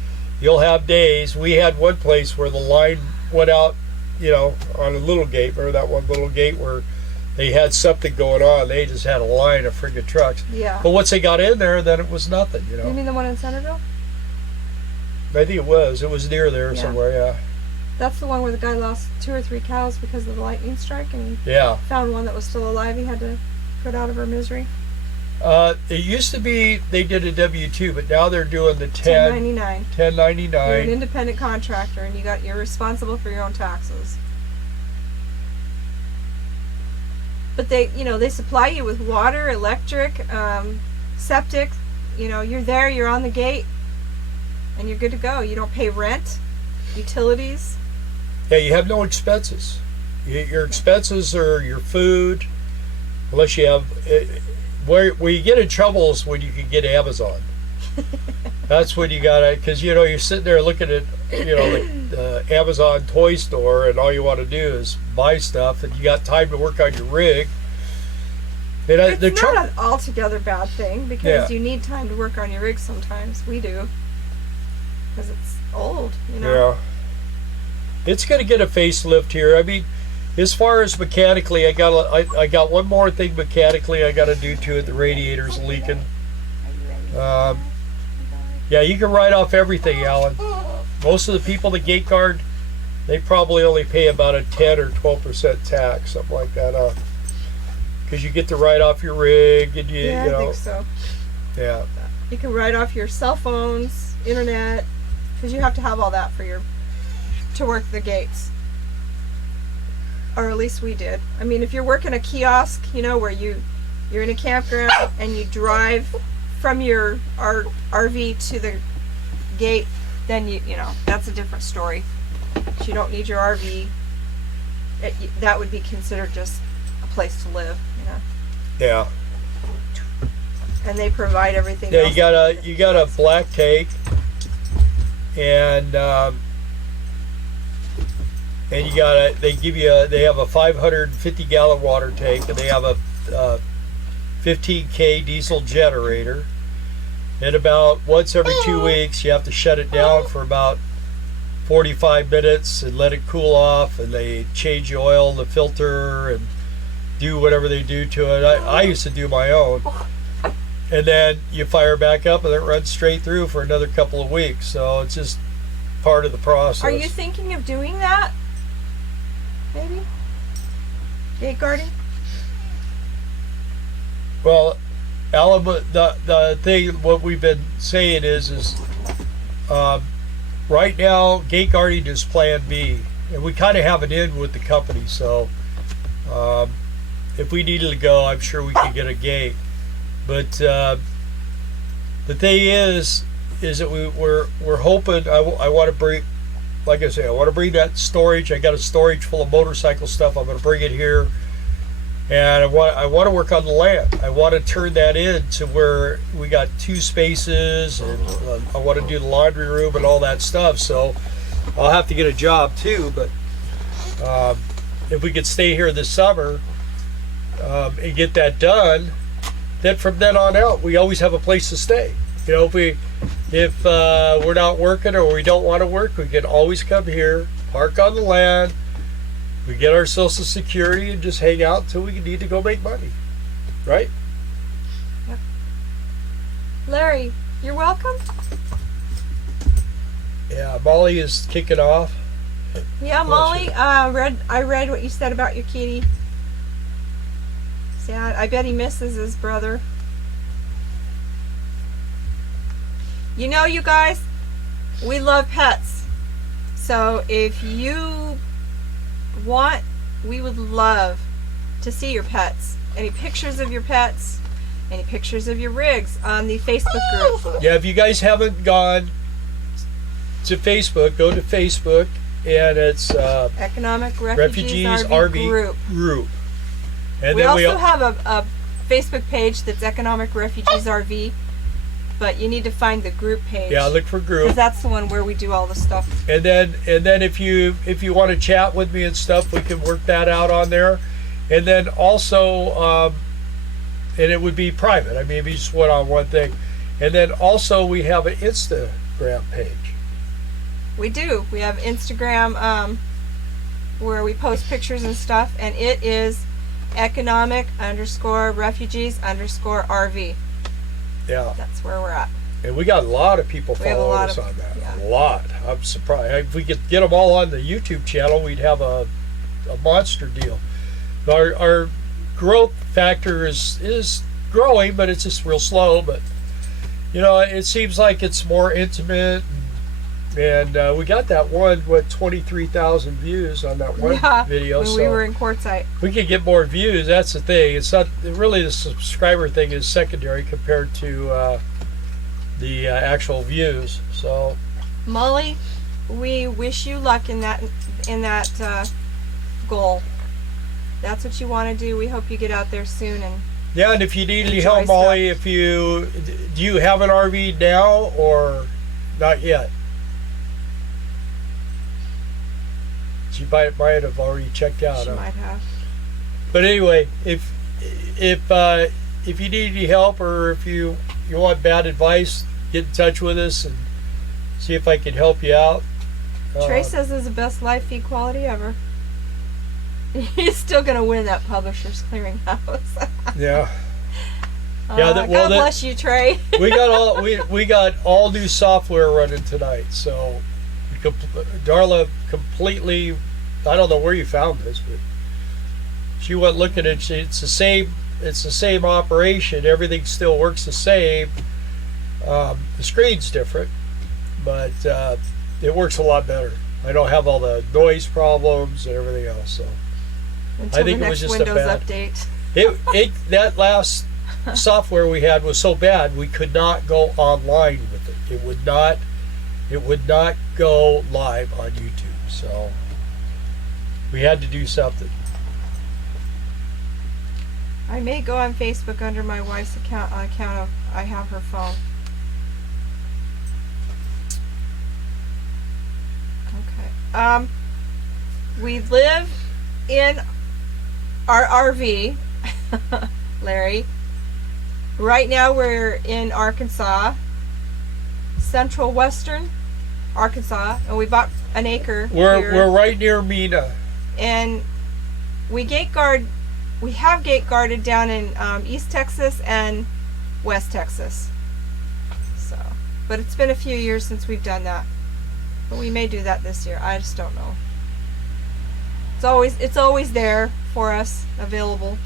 You'll have days. We had one place where the line went out, you know, on a little gate. Remember that one little gate where they had something going on? They just had a line of friggin' trucks. Yeah. But once they got in there, then it was nothing, you know. You mean the one in Centerville? I think it was. It was near there Yeah. somewhere, yeah. That's the one where the guy lost 2 or 3 cows because of the lightning strike, and he Yeah. found one that was still alive. He had to put out of her misery. It used to be they did a W-2, but now they're doing the 1099. 1099. You're an independent contractor, and you're responsible for your own taxes. But they supply you with water, electric, septic. You know, you're there, you're on the gate, and you're good to go. You don't pay rent, utilities. Yeah, you have no expenses. Your expenses are your food, unless you have. Where you get in trouble is when you can get Amazon. That's when you gotta, because you know you're sitting there looking at the Amazon toy store, and all you want to do is buy stuff, and you got time to work on your rig. And It's not an altogether bad thing, because Yeah. you need time to work on your rig sometimes. We do, because it's old, you know. Yeah. It's going to get a facelift here. I mean, as far as mechanically, I got one more thing mechanically I got to do to it. The radiator's leaking. Yeah, you can write off everything, Alan. Most of the people that gate guard, they probably only pay about a 10 or 12% tax, something like that, because you get to write off your rig, and you I know, think so. yeah. You can write off your cell phones, internet, because you have to have all that to work the gates. Or at least we did. I mean, if you're working a kiosk, you know, where you're in a campground and you drive from your RV to the gate, then you know that's a different story. But you don't need your RV. That would be considered just a place to live, you know. Yeah. And they provide everything. Yeah, else. you got a black tank, and they have a 550 gallon water tank, and they have a 15K diesel generator. And about once every 2 weeks, you have to shut it down for about 45 minutes and let it cool off, and they change the oil, the filter, and do whatever they do to it. I used to do my own. And then you fire back up, and it runs straight through for another couple of weeks. So it's just part of the process. Are you thinking of doing that? Maybe? Gate guarding? Well, Alan, the thing, what we've been saying is right now, gate guarding is plan B. And we kind of have it in with the company. So if we needed to go, I'm sure we could get a gate. But the thing is that we're hoping. I want to bring, like I say, I want to bring that storage. I got a storage full of motorcycle stuff. I'm going to bring it here, and I want to work on the land. I want to turn that into where we got 2 spaces, and I want to do the laundry room and all that stuff. So I'll have to get a job too. But if we could stay here this summer and get that done, then from then on out, we always have a place to stay. You know, if we're not working or we don't want to work, we can always come here, park on the land, we get our Social Security, and just hang out until we need to go make money, right? Yep. Larry, you're welcome. Yeah, Molly is kicking off. Yeah, Molly, I read what you said about your kitty. Sad. I bet he misses his brother. You know, you guys, we love pets. So if you want, we would love to see your pets. Any pictures of your pets, any pictures of your rigs on the Facebook group. Yeah, if you guys haven't gone to Facebook, go to Facebook, and it's Economic Refugees RV Group. And we then also have a Facebook page that's Economic Refugees RV. but you need to find the group page. Yeah, look for group. Because that's the one where we do all the stuff. And then if you want to chat with me and stuff, we can work that out on there. And then also, and it would be private. I mean, if you just went on one thing. And then also we have an Instagram page. We do. We have Instagram where we post pictures and stuff, and it is economic_refugees_RV. Yeah. That's where we're at. And we got a lot of people We have a following lot us of- on that. yeah. A lot. I'm surprised. If we could get them all on the YouTube channel, we'd have a monster deal. Our growth factor is growing, but it's just real slow. But you know, it seems like it's more intimate, and we got that one with 23,000 views on that one video. When so we were in Quartzsite. we could get more views. That's the thing. It's not really, the subscriber thing is secondary compared to the actual views. So Molly, we wish you luck in that goal. That's what you want to do. We hope you get out there soon. And yeah, and if you need any enjoy help, Molly, stuff. do you have an RV now or not yet? She might have already checked out. she might have. But anyway, if you need any help or if you want bad advice, get in touch with us and see if I can help you out. Trey says it's the best live feed quality ever. He's still gonna win that Publishers Clearinghouse. Yeah. Yeah. God bless you, Trey. we got all new software running tonight, so Darla completely. I don't know where you found this, but she went looking at it. It's the same operation. Everything still works the same. The screen's different, but it works a lot better. I don't have all the noise problems and everything else. So Until I think the it was next just Windows a bad update. That last software we had was so bad we could not go online with it. It would not go live on YouTube. So we had to do something. I may go on Facebook under my wife's account on account of I have her phone. Okay. We live in our RV, Larry. Right now we're in Arkansas, central western Arkansas, and we bought an acre here. We're right near Mina. And we have gate guarded down in East Texas and West Texas. So, but it's been a few years since we've done that. But we may do that this year. I just don't know. It's always there for us, available.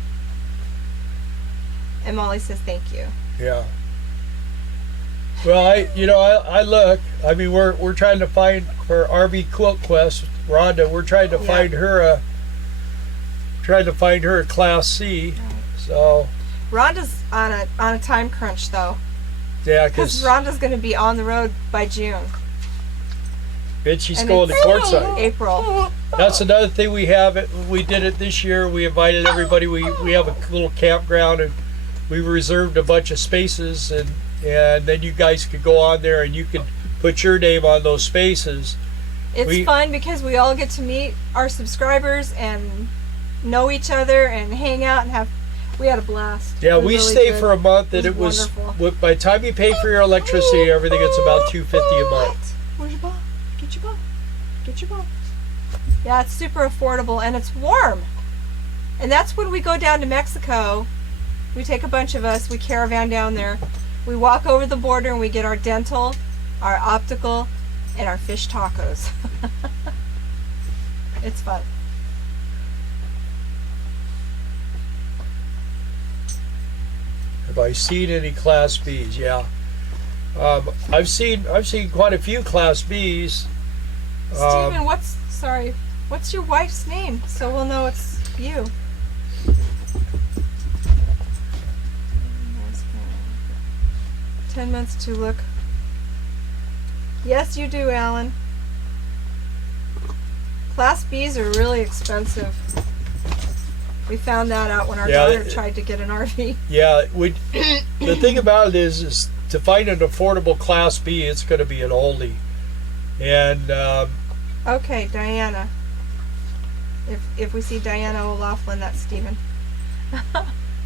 And Molly says thank you. Yeah. Well, I look. I mean, we're trying to find for RV Quilt Quest, Rhonda. We're trying to find her a Class C. So Rhonda's on a time crunch though. yeah, Because Rhonda's going to be on the road by June. and she's And going to it's Quartzsite. April. That's another thing we have. We did it this year. We invited everybody. We have a little campground and we reserved a bunch of spaces and then you guys could go on there and you could put your name on those spaces. It's fun because we all get to meet our subscribers and know each other and hang out and we had a blast. Yeah, It was we really stayed good. for a month and It was wonderful. by the time you pay for your electricity and everything, it's about $250 a month. Where's your ball? Get your ball. Get your ball. Yeah, it's super affordable and it's warm. And that's when we go down to Mexico. We take a bunch of us, we caravan down there. We walk over the border and we get our dental, our optical, and our fish tacos. It's fun. Have I seen any Class Bs? Yeah. I've seen quite a few Class Bs. Steven, what's your wife's name? So we'll know it's you. 10 months to look. Yes, you do, Alan. Class Bs are really expensive. We found that out when our daughter tried to get an RV. Yeah, the thing about it is to find an affordable Class B, it's going to be an oldie. And Okay, Diana. If we see Diana O'Laughlin, that's Stephen.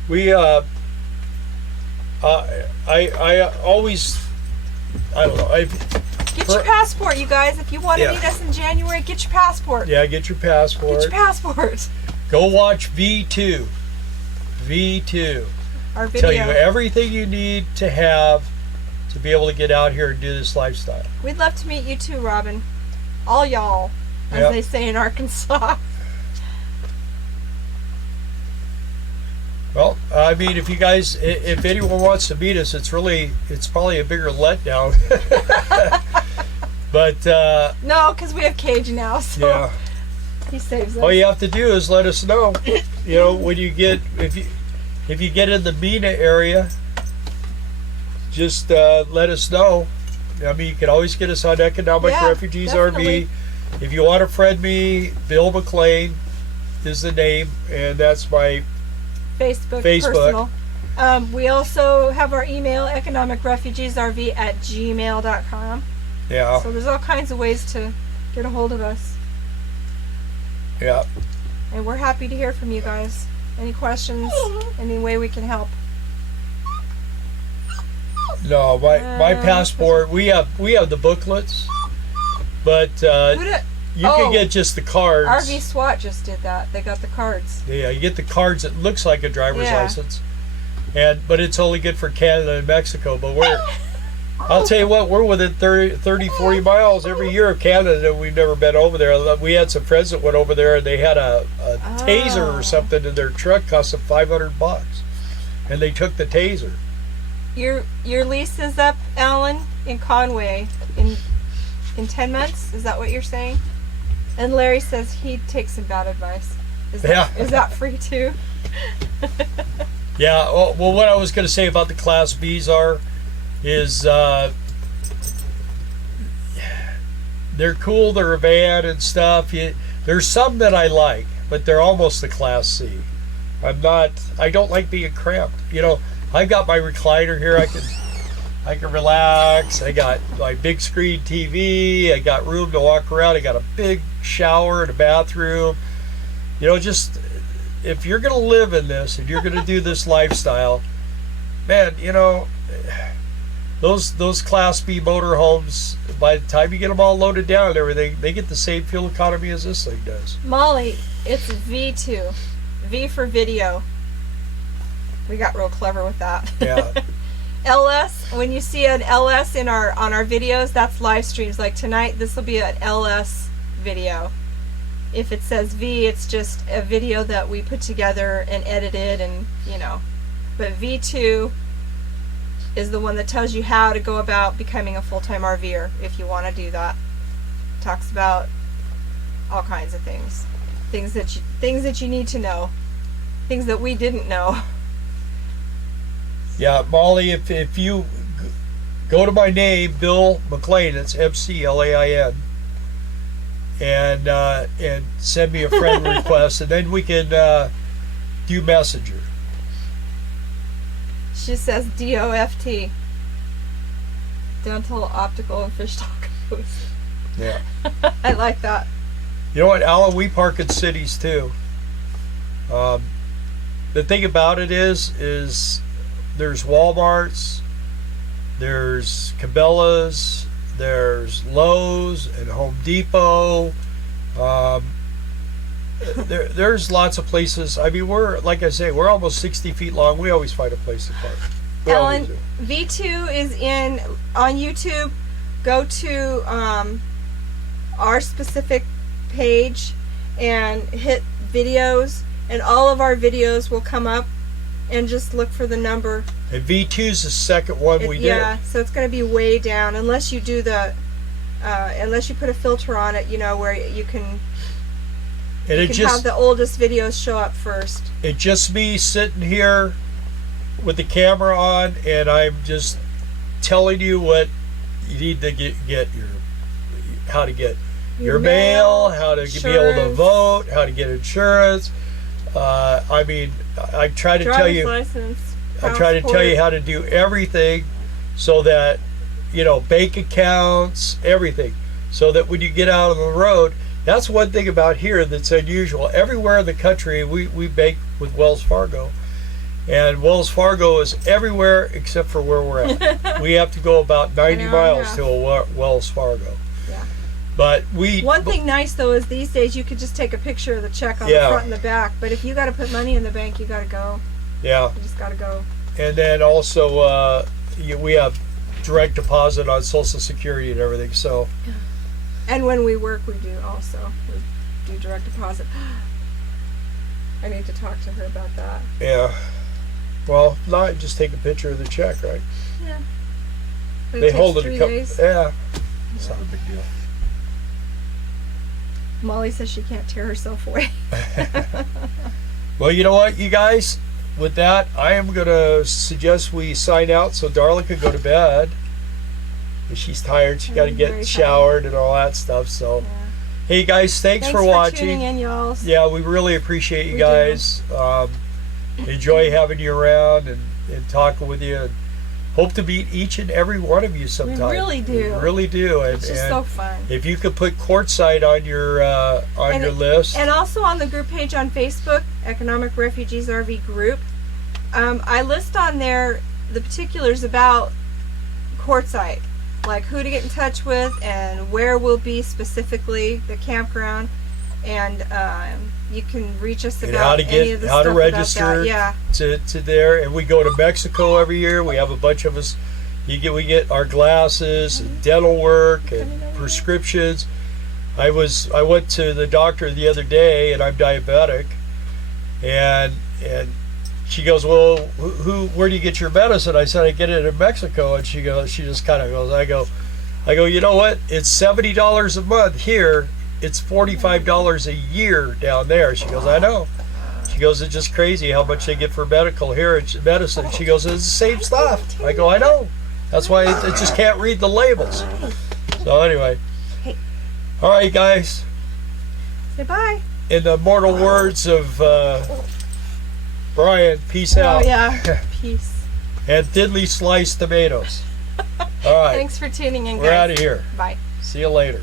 we I always, I don't know, Get your passport, you guys. If you want to Yeah. meet us in January, get your passport. yeah, get your passport. Get your passport. Go watch V2. Our Tell you video. everything you need to have to be able to get out here and do this lifestyle. We'd love to meet you too, Robin. All y'all, as Yep. they say in Arkansas. Well, I mean, if you guys, if anyone wants to meet us, it's probably a bigger letdown. But No, because we have Cage now, so yeah, he saves us. all you have to do is let us know. You know, when you get, if you get in the Mina area, just let us know. I mean, you can always get us on Economic Yeah, Refugees definitely. RV. If you want to friend me, Bill McLean is the name, and that's my Facebook. Facebook. Personal. We also have our email, economicrefugeesrv@gmail.com. yeah. So there's all kinds of ways to get a hold of us. Yeah. And we're happy to hear from you guys. Any questions? Any way we can help? No, my passport. We have the booklets, but Who did, you oh, can get just the cards. RV SWAT just did that. They got the cards. Yeah, you get the cards that looks like a driver's Yeah. license, but it's only good for Canada and Mexico. But I'll tell you what, we're within 30, 40 miles every year of Canada, and we've never been over there. We had some friends that went over there, and they had a taser or something in their truck, cost them $500, and they took the taser. Your lease is up, Alan, in Conway in 10 months. Is that what you're saying? And Larry says he takes some bad advice. Is that free too? Yeah. Well, what I was going to say about the Class Bs is they're cool. They're a van and stuff. There's some that I like, but they're almost the Class C. I don't like being cramped. You know, I've got my recliner here. I can relax. I got my big screen TV. I got room to walk around. I got a big shower and a bathroom. You know, just if you're going to live in this and you're going to do this lifestyle, man, you know, those Class B motorhomes, by the time you get them all loaded down and everything, they get the same fuel economy as this thing does. Molly, it's V2. V for video. We got real clever with that. Yeah. LS, when you see an LS on our videos, that's live streams. Like tonight, this will be an LS video. If it says V, it's just a video that we put together and edited, and you know. But V2 is the one that tells you how to go about becoming a full-time RVer if you want to do that. Talks about all kinds of things. Things that you need to know. Things that we didn't know. Yeah, Molly, if you go to my name, Bill McLean, it's McLain, and send me a friend request, and then we can do Messenger. She says DOFT. Dental, optical, and fish tacos. Yeah. I like that. You know what, Alan, we park in cities too. The thing about it is there's Walmarts, there's Cabela's, there's Lowe's and Home Depot. There's lots of places. I mean, like I say, we're almost 60 feet long. We always find a place to park. We always Ellen, do. V2 is on YouTube. Go to our specific page and hit videos, and all of our videos will come up, and just look for the number. And V2's the second one we did. Yeah, so it's going to be way down unless you do unless you put a filter on it, you know, where you can have the oldest videos show up first. It's just me sitting here with the camera on, and I'm just telling you what you need to get how to get your mail, how to be able to vote, how to get insurance. I mean, I try to tell you. License, I try to tell you how to do everything so that, bank accounts, everything, so that when you get out on the road, that's one thing about here that's unusual. Everywhere in the country, we bank with Wells Fargo. And Wells Fargo is everywhere except for where we're at. We have to go about 90 miles to a Wells Fargo. Yeah. But one thing nice though is these days you could just take a picture of the check on the front and the back. But if you got to put money in the bank, you got to go. Yeah. You just got to go. And then also we have direct deposit on Social Security and everything. So. And when we work, we do also. We do direct deposit. I need to talk to her about that. Yeah. Well, not just take a picture of the check, right? Yeah. But they it hold it 3 a couple. days. Yeah. It's not a big deal. Molly says she can't tear herself away. Well, you know what, you guys? With that, I am going to suggest we sign out so Darla can go to bed. She's tired. She got to get showered and all that stuff. So, hey guys, thanks for watching. Tuning in, y'all. Yeah, we really appreciate you guys. Enjoy having you around and talking with you. And hope to meet each and every one of you sometime. We really do. We really do. And, it's just so fun. If you could put Quartzsite on your your list. And also on the group page on Facebook, Economic Refugees RV Group. I list on there the particulars about Quartzsite, like who to get in touch with and where we'll be specifically, the campground, and you can reach us about any of the stuff how to register to there. And we go to Mexico every year. We have a bunch of us. We get our glasses and dental work and prescriptions. I went to the doctor the other day, and I'm diabetic, and she goes, well, where do you get your medicine? I said, I get it in Mexico. And she just kind of goes, I go, you know what? It's $70 a month here. It's $45 a year down there. She goes, I know. She goes, it's just crazy how much they get for medicine. She goes, it's the same stuff. I go, I know. That's why it just can't read the labels. So anyway. All right, guys. Say bye. In the immortal words of Brian, peace out. Oh, yeah. Peace. And thinly sliced tomatoes. All right. Thanks for tuning in, guys. We're out of here. Bye. See you later.